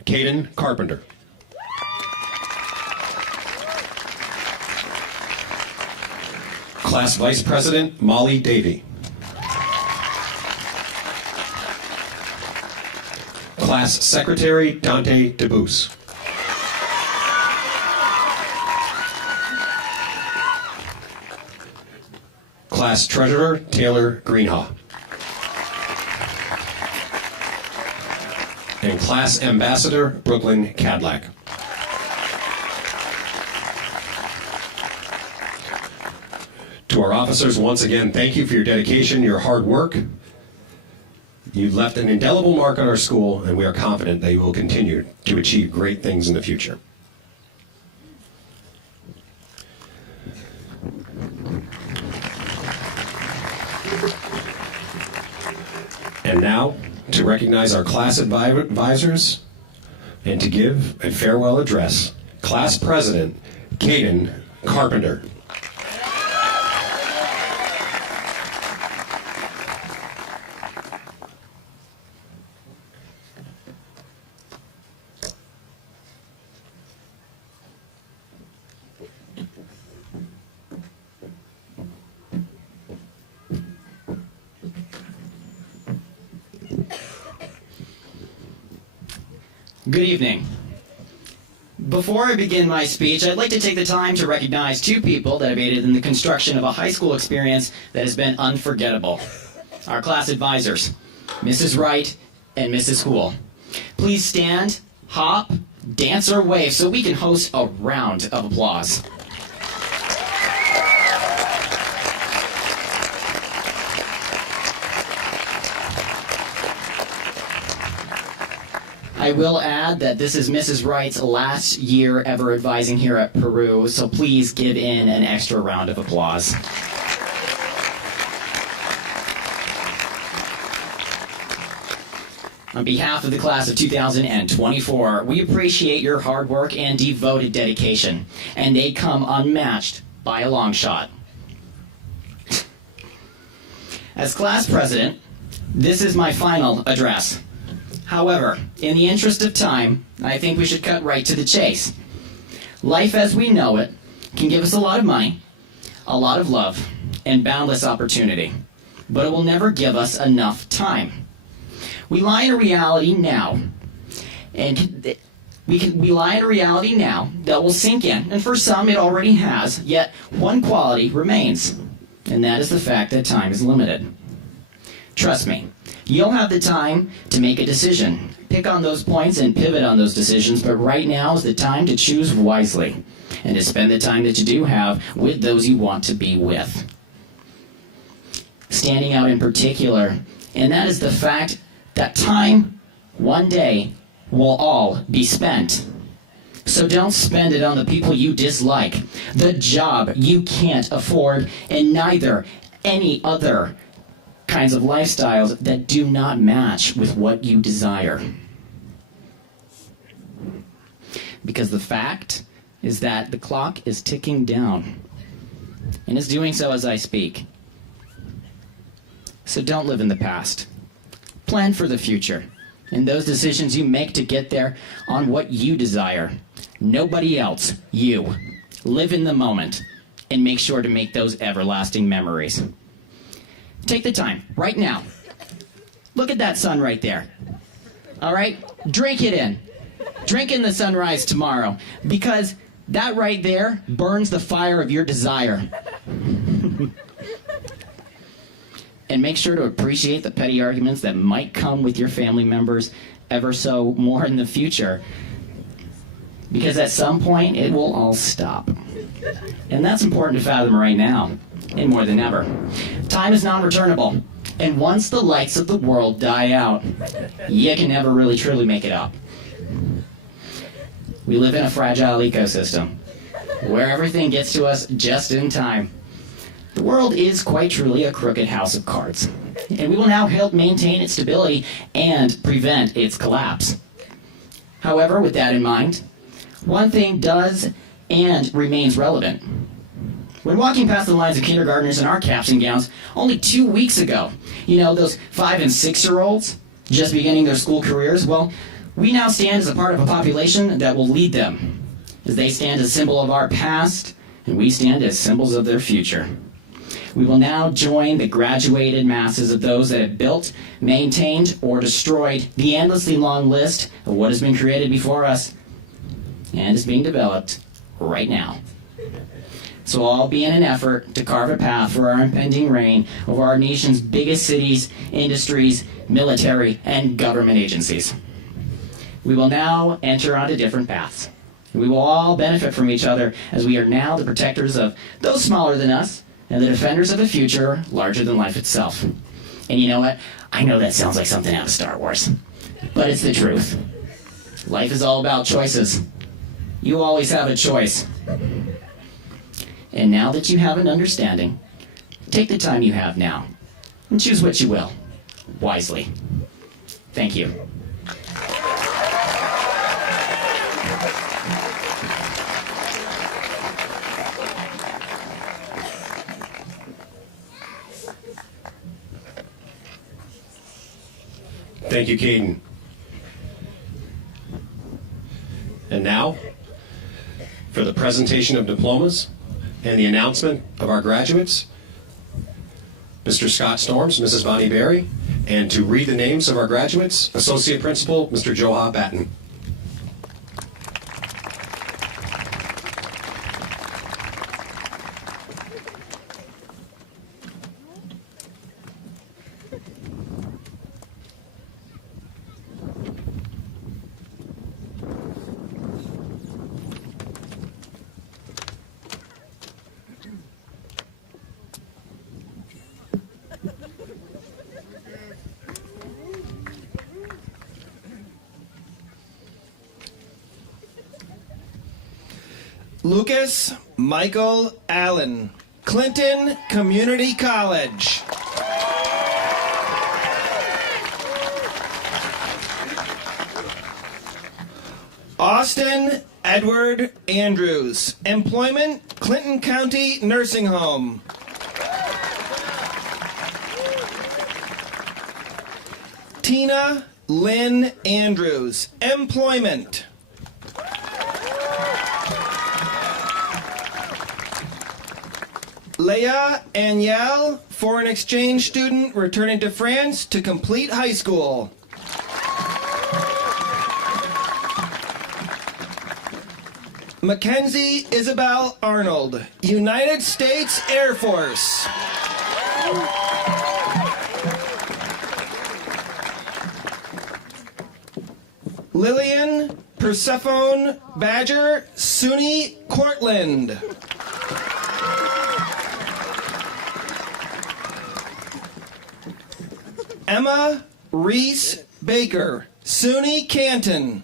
Caden Carpenter. Class Vice President, Molly Davey. Class Secretary, Dante DeBoose. Class Treasurer, Taylor Greenhaw. And Class Ambassador, Brooklyn Cadlack. To our officers, once again, thank you for your dedication, your hard work. You've left an indelible mark on our school, and we are confident that you will continue to achieve great things in the future. And now, to recognize our class advisors and to give a farewell address, Class President, Caden Carpenter. Good evening. Before I begin my speech, I'd like to take the time to recognize two people that have aided in the construction of a high school experience that has been unforgettable. Our class advisors, Mrs. Wright and Mrs. Hool. Please stand, hop, dance, or wave so we can host a round of applause. I will add that this is Mrs. Wright's last year ever advising here at PERU, so please give in an extra round of applause. On behalf of the class of 2024, we appreciate your hard work and devoted dedication, and they come unmatched by a long shot. As class president, this is my final address. However, in the interest of time, I think we should cut right to the chase. Life as we know it can give us a lot of money, a lot of love, and boundless opportunity, but it will never give us enough time. We lie in a reality now, and we lie in a reality now that will sink in, and for some it already has, yet one quality remains, and that is the fact that time is limited. Trust me. You'll have the time to make a decision. Pick on those points and pivot on those decisions, but right now is the time to choose wisely and to spend the time that you do have with those you want to be with. Standing out in particular, and that is the fact that time, one day, will all be spent. So don't spend it on the people you dislike, the job you can't afford, and neither any other kinds of lifestyles that do not match with what you desire. Because the fact is that the clock is ticking down, and is doing so as I speak. So don't live in the past. Plan for the future, and those decisions you make to get there on what you desire. Nobody else, you. Live in the moment, and make sure to make those everlasting memories. Take the time, right now. Look at that sun right there. All right? Drink it in. Drink in the sunrise tomorrow, because that right there burns the fire of your desire. And make sure to appreciate the petty arguments that might come with your family members ever so more in the future, because at some point it will all stop. And that's important to fathom right now, and more than ever. Time is non-returnable, and once the lights of the world die out, you can never really truly make it up. We live in a fragile ecosystem, where everything gets to us just in time. The world is quite truly a crooked house of cards, and we will now help maintain its stability and prevent its collapse. However, with that in mind, one thing does and remains relevant. When walking past the lines of kindergartners in our caps and gowns only 2 weeks ago, you know, those 5 and 6-year-olds just beginning their school careers, well, we now stand as a part of a population that will lead them, as they stand as a symbol of our past, and we stand as symbols of their future. We will now join the graduated masses of those that have built, maintained, or destroyed the endlessly long list of what has been created before us and is being developed right now. So all be in an effort to carve a path for our impending reign over our nation's biggest cities, industries, military, and government agencies. We will now enter onto different paths. We will all benefit from each other, as we are now the protectors of those smaller than us and the defenders of a future larger than life itself. And you know what? I know that sounds like something out of Star Wars, but it's the truth. Life is all about choices. You always have a choice. And now that you have an understanding, take the time you have now and choose what you will, wisely. Thank you. Thank you, Caden. And now, for the presentation of diplomas and the announcement of our graduates, Mr. Scott Storms, Mrs. Bonnie Berry, and to read the names of our graduates, Associate Principal, Mr. Joha Batten. Lucas Michael Allen, Clinton Community College. Austin Edward Andrews, Employment, Clinton County Nursing Home. Tina Lynn Andrews, Employment. Leah Aniel, foreign exchange student returning to France to complete high school. Mackenzie Isabel Arnold, United States Air Force. Lillian Persephone Badger, SUNY Cortland. Emma Reese Baker, SUNY Canton.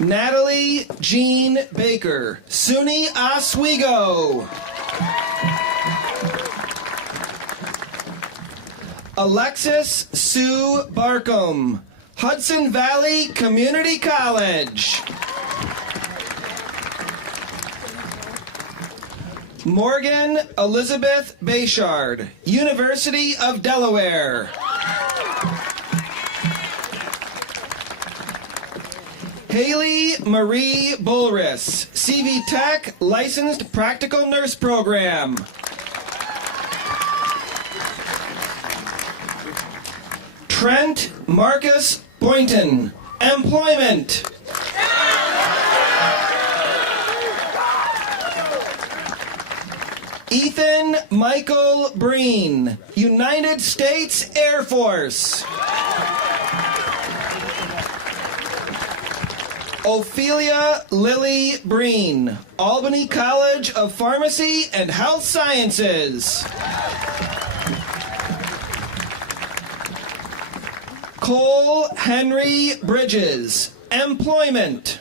Natalie Jean Baker, SUNY Oswego. Alexis Sue Barcombe, Hudson Valley Community College. Morgan Elizabeth Bayshard, University of Delaware. Haley Marie Bulris, CV Tech Licensed Practical Nurse Program. Trent Marcus Boynton. Employment. Ethan Michael Breen, United States Air Force. Ophelia Lily Breen, Albany College of Pharmacy and Health Sciences. Cole Henry Bridges, Employment.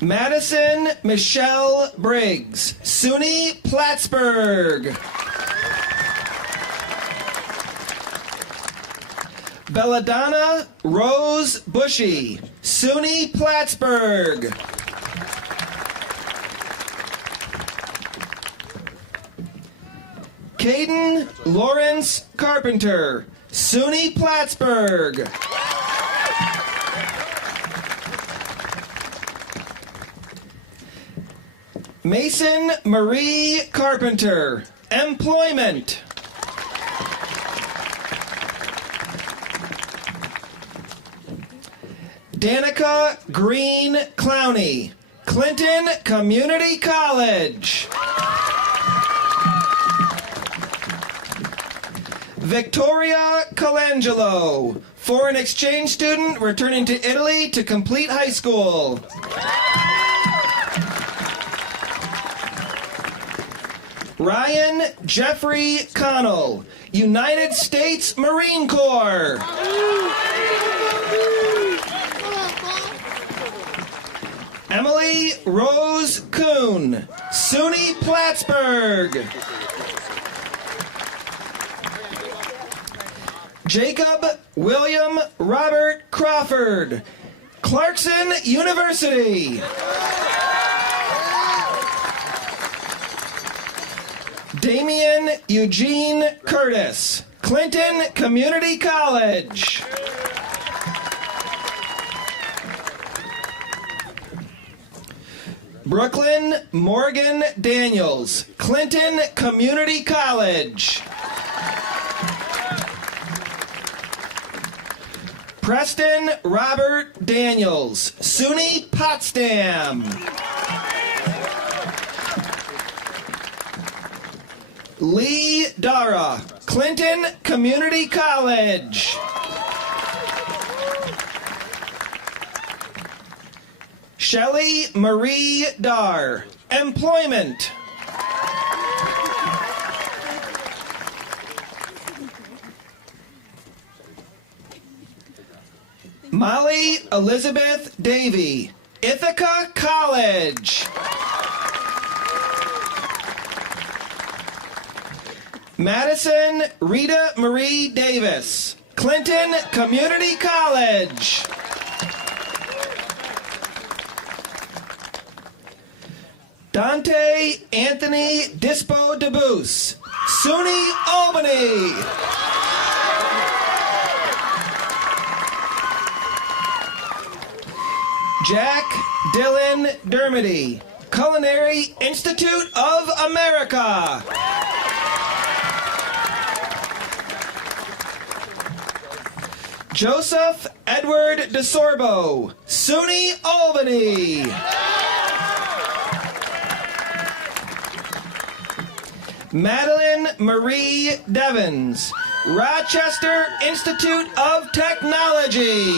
Madison Michelle Briggs, SUNY Plattsburgh. Belladonna Rose Bushy, SUNY Plattsburgh. Caden Lawrence Carpenter, SUNY Plattsburgh. Mason Marie Carpenter, Employment. Danica Green Clowney, Clinton Community College. Victoria Colangelo, foreign exchange student returning to Italy to complete high school. Ryan Jeffrey Connell, United States Marine Corps. Emily Rose Kuhn, SUNY Plattsburgh. Jacob William Robert Crawford, Clarkson University. Damian Eugene Curtis, Clinton Community College. Brooklyn Morgan Daniels, Clinton Community College. Preston Robert Daniels, SUNY Potsdam. Lee Dara, Clinton Community College. Shelley Marie Dar, Employment. Molly Elizabeth Davey, Ithaca College. Madison Rita Marie Davis, Clinton Community College. Dante Anthony Dispo DeBoos, SUNY Albany. Jack Dylan Dermody, Culinary Institute of America. Joseph Edward DeSorbo, SUNY Albany. Madeline Marie Devens, Rochester Institute of Technology.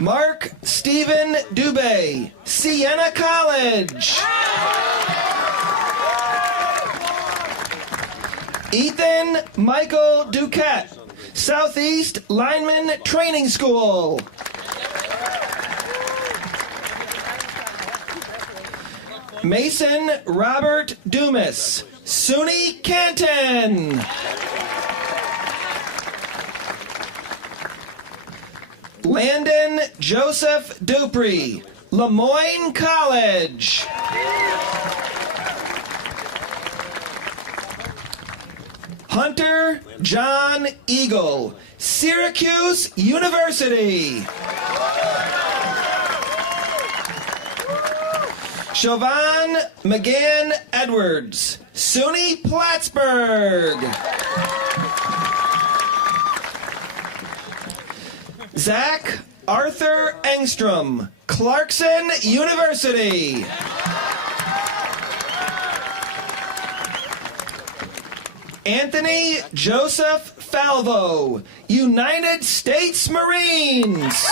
Mark Stephen Dubé, Siena College. Ethan Michael Duquette, Southeast Lineman Training School. Mason Robert Dumas, SUNY Canton. Landon Joseph Dupree, Lemoyne College. Hunter John Eagle, Syracuse University. Chauvin McGann Edwards, SUNY Plattsburgh. Zach Arthur Engstrom, Clarkson University. Anthony Joseph Falvo, United States Marines.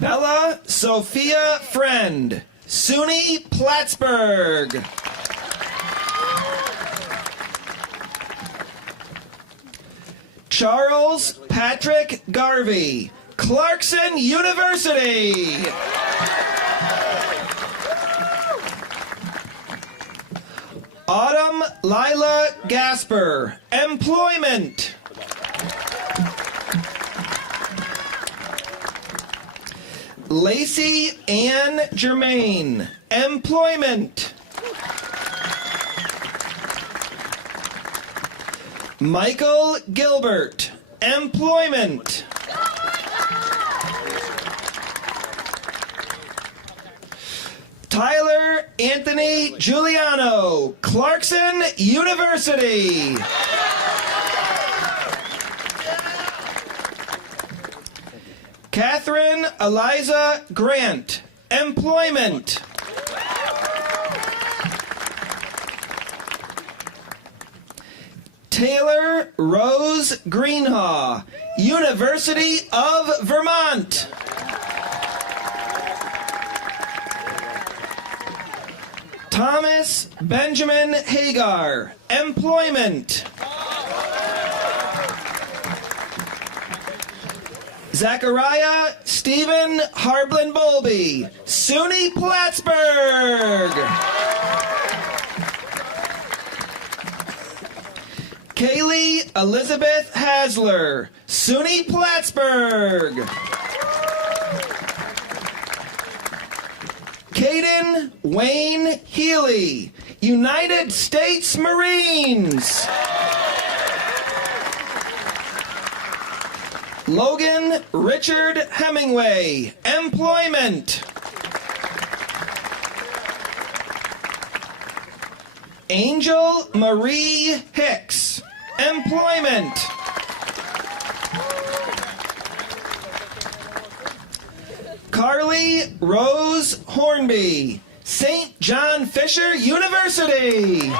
Bella Sophia Friend, SUNY Plattsburgh. Charles Patrick Garvey, Clarkson University. Autumn Lila Gasper, Employment. Lacey Ann Germain, Employment. Michael Gilbert, Employment. Tyler Anthony Giuliano, Clarkson University. Catherine Eliza Grant, Employment. Taylor Rose Greenhaw, University of Vermont. Thomas Benjamin Hagar, Employment. Zachariah Stephen Harblin Bowlby, SUNY Plattsburgh. Kaylee Elizabeth Hasler, SUNY Plattsburgh. Caden Wayne Healy, United States Marines. Logan Richard Hemingway, Employment. Angel Marie Hicks, Employment. Carly Rose Hornby, St. John Fisher University.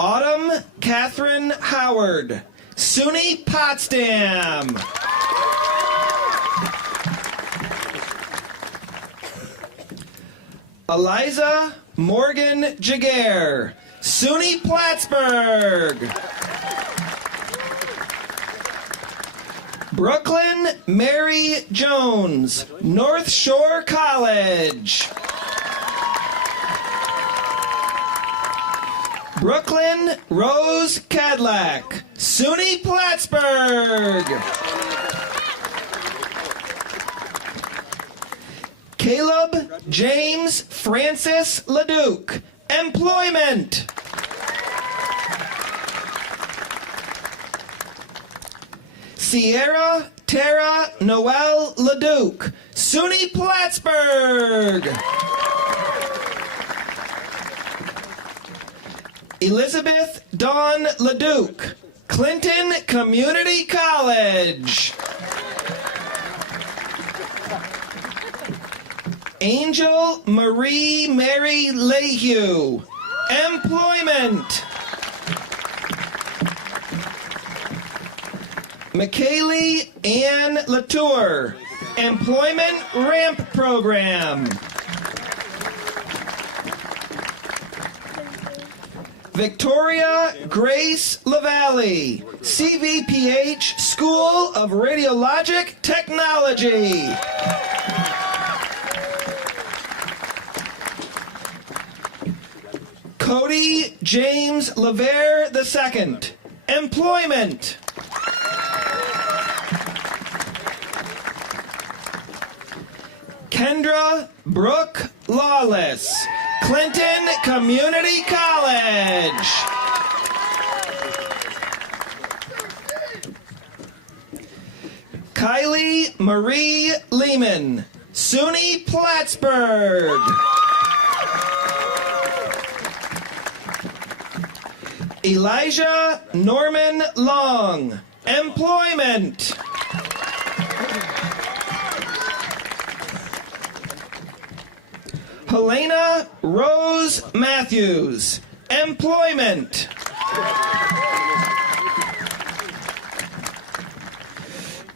Autumn Catherine Howard, SUNY Potsdam. Eliza Morgan Jaguar, SUNY Plattsburgh. Brooklyn Mary Jones, North Shore College. Brooklyn Rose Cadillac, SUNY Plattsburgh. Caleb James Francis LeDuc, Employment. Sierra Tara Noel LeDuc, SUNY Plattsburgh. Elizabeth Dawn LeDuc, Clinton Community College. Angel Marie Mary Lehue, Employment. McKaylee Ann Latour, Employment Ramp Program. Victoria Grace LaValle, CVPH School of Radiologic Technology. Cody James LeVere II, Employment. Kendra Brooke Lawless, Clinton Community College. Kylie Marie Lehman, SUNY Plattsburgh. Elijah Norman Long, employment. Helena Rose Matthews, employment.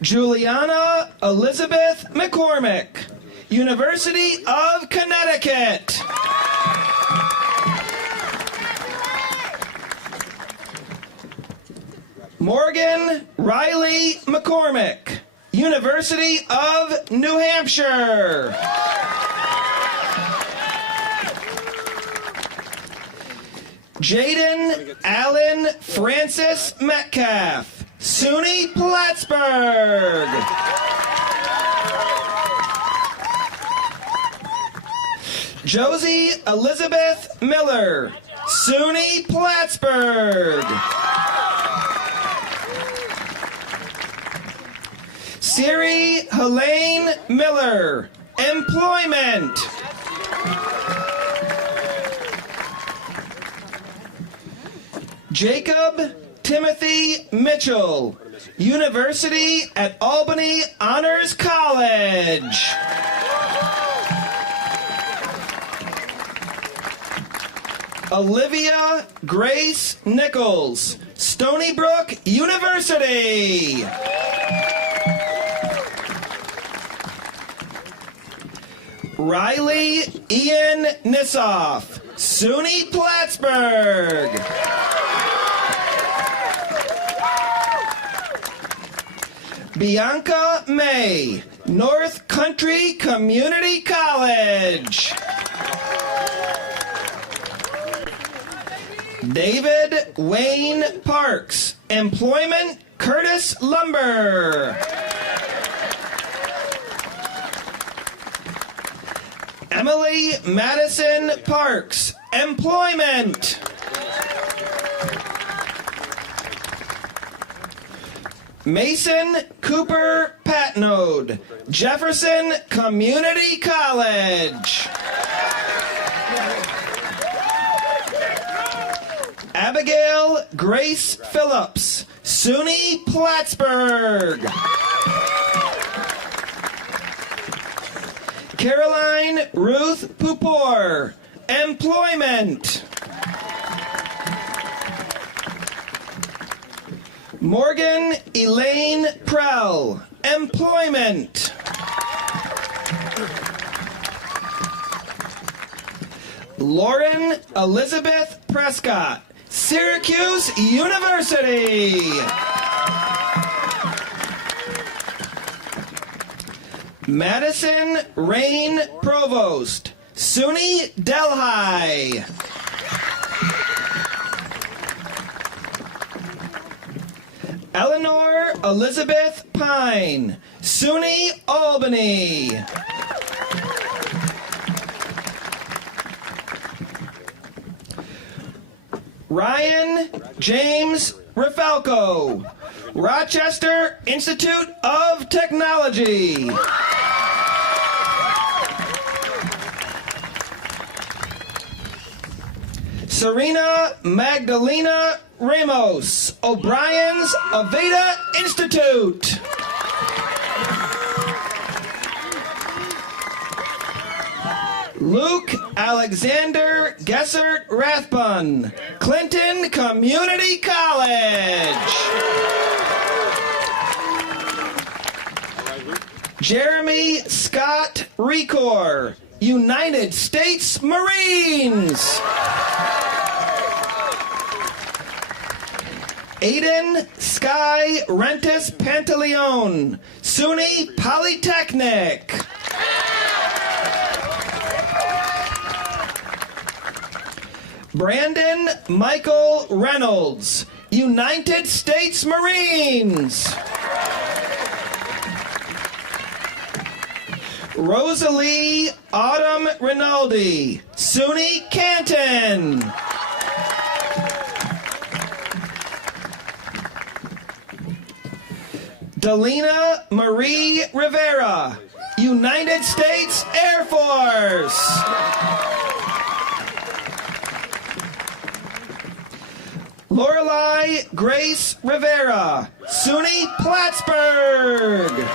Juliana Elizabeth McCormick, University of Connecticut. Morgan Riley McCormick, University of New Hampshire. Jaden Allen Francis Metcalf, SUNY Plattsburgh. Josie Elizabeth Miller, SUNY Plattsburgh. Siri Helene Miller, employment. Jacob Timothy Mitchell, University at Albany Honors College. Olivia Grace Nichols, Stony Brook University. Riley Ian Nissoff, SUNY Plattsburgh. Bianca May, North Country Community College. David Wayne Parks, employment, Curtis Lumber. Emily Madison Parks, employment. Mason Cooper Patnode, Jefferson Community College. Abigail Grace Phillips, SUNY Plattsburgh. Caroline Ruth Pupor, employment. Morgan Elaine Prell, employment. Lauren Elizabeth Prescott, Syracuse University. Madison Rain Provost, SUNY Delhi. Eleanor Elizabeth Pine, SUNY Albany. Ryan James Rafalco, Rochester Institute of Technology. Serena Magdalena Ramos, O'Brien's Aveda Institute. Luke Alexander Gessert Rathbun, Clinton Community College. Jeremy Scott Recor, United States Marines. Aiden Sky Rentis Pantaleon, SUNY Polytechnic. Brandon Michael Reynolds, United States Marines. Rosalie Autumn Rinaldi, SUNY Canton. Delina Marie Rivera, United States Air Force. Lorelei Grace Rivera, SUNY Plattsburgh.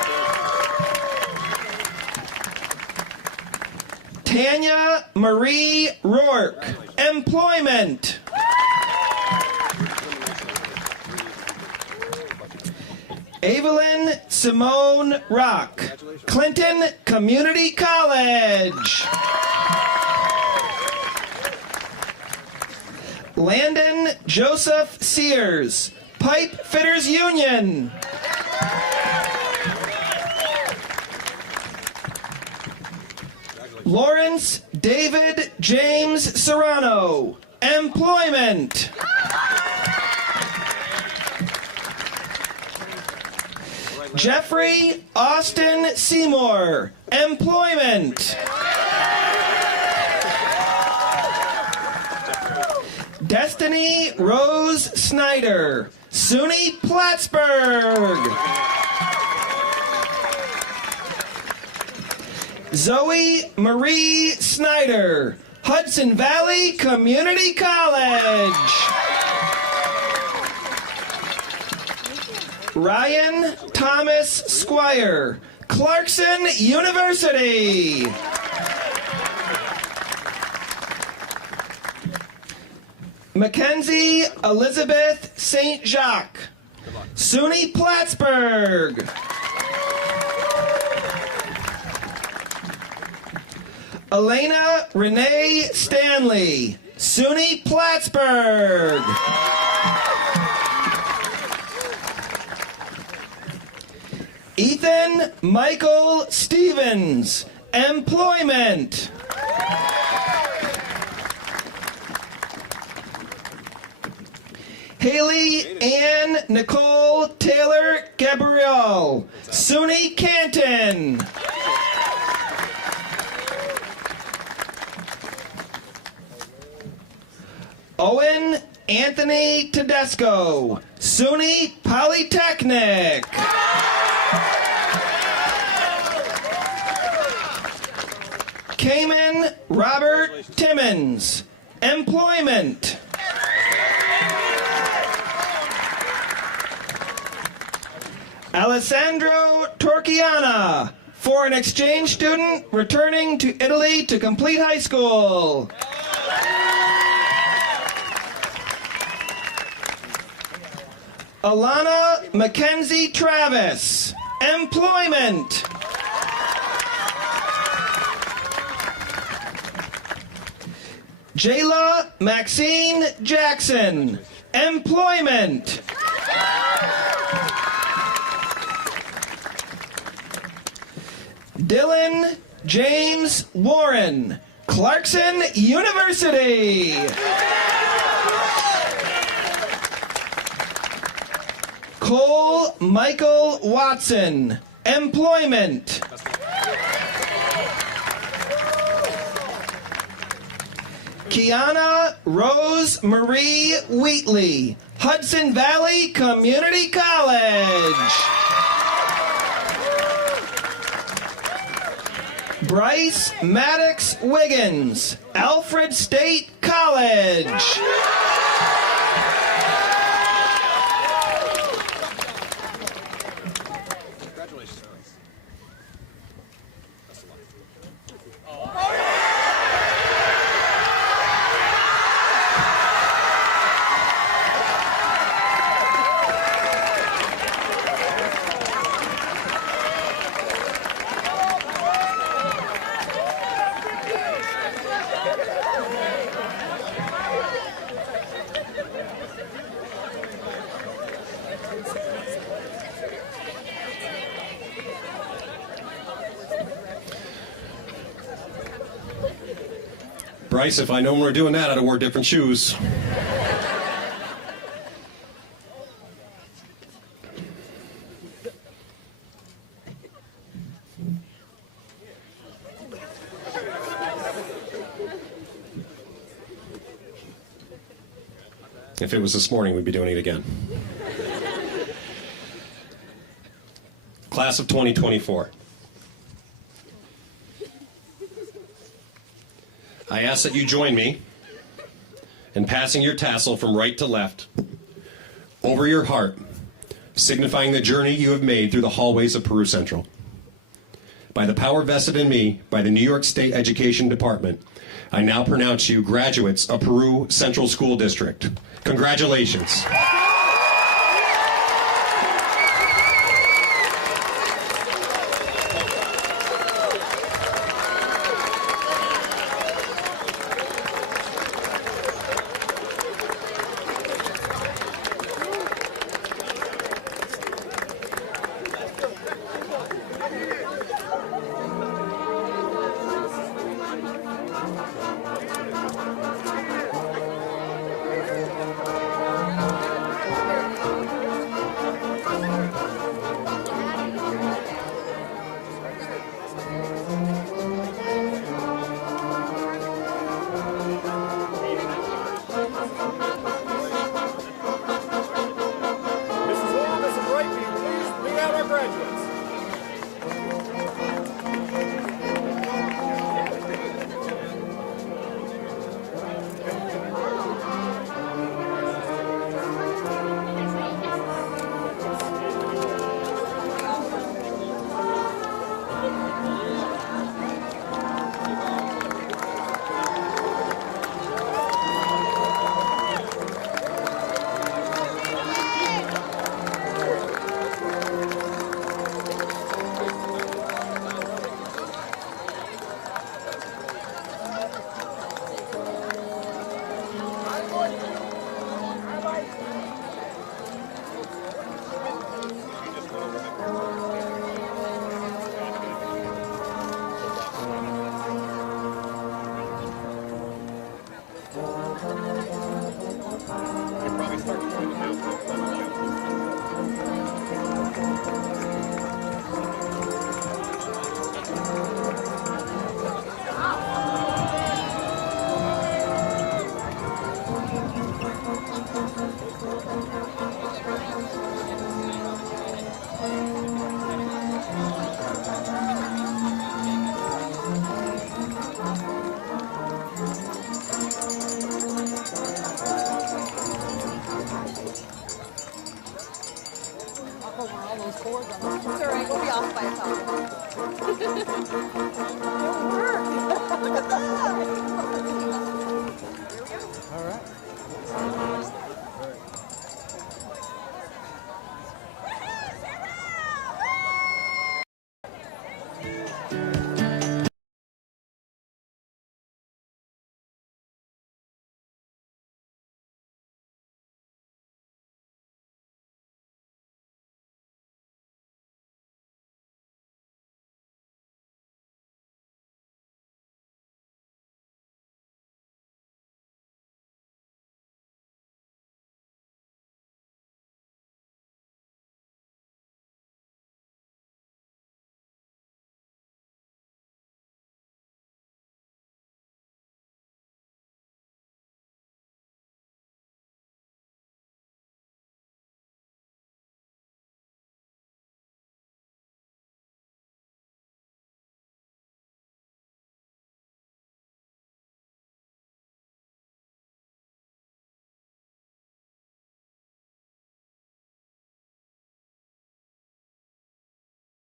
Tanya Marie Rourke, Employment. Evelyn Simone Rock, Clinton Community College. Landon Joseph Sears, Pipe Fitters Union. Lawrence David James Serrano, Employment. Jeffrey Austin Seymour, Employment. Destiny Rose Snyder, SUNY Plattsburgh. Zoe Marie Snyder, Hudson Valley Community College. Ryan Thomas Squire, Clarkson University. Mackenzie Elizabeth St. Jacques, SUNY Plattsburgh. Elena Renee Stanley, SUNY Plattsburgh. Ethan Michael Stevens, Employment. Haley Ann Nicole Taylor Gabrielle, SUNY Canton. Owen Anthony Tedesco, SUNY Polytechnic. Cayman Robert Timmons, Employment. Alessandro Torchiana, foreign exchange student returning to Italy to complete high school. Alana Mackenzie Travis, Employment. Jayla Maxine Jackson, Employment. Dylan James Warren, Clarkson University. Cole Michael Watson, Employment. Kiana Rose Marie Wheatley, Hudson Valley Community College. Bryce Maddox Wiggins, Alfred State College. Bryce, if I known we were doing that, I'd have wore different shoes. If it was this morning, we'd be doing it again. Class of 2024. I ask that you join me in passing your tassel from right to left over your heart, signifying the journey you have made through the hallways of Peru Central. By the power vested in me by the New York State Education Department, I now pronounce you graduates of Peru Central School District. Congratulations.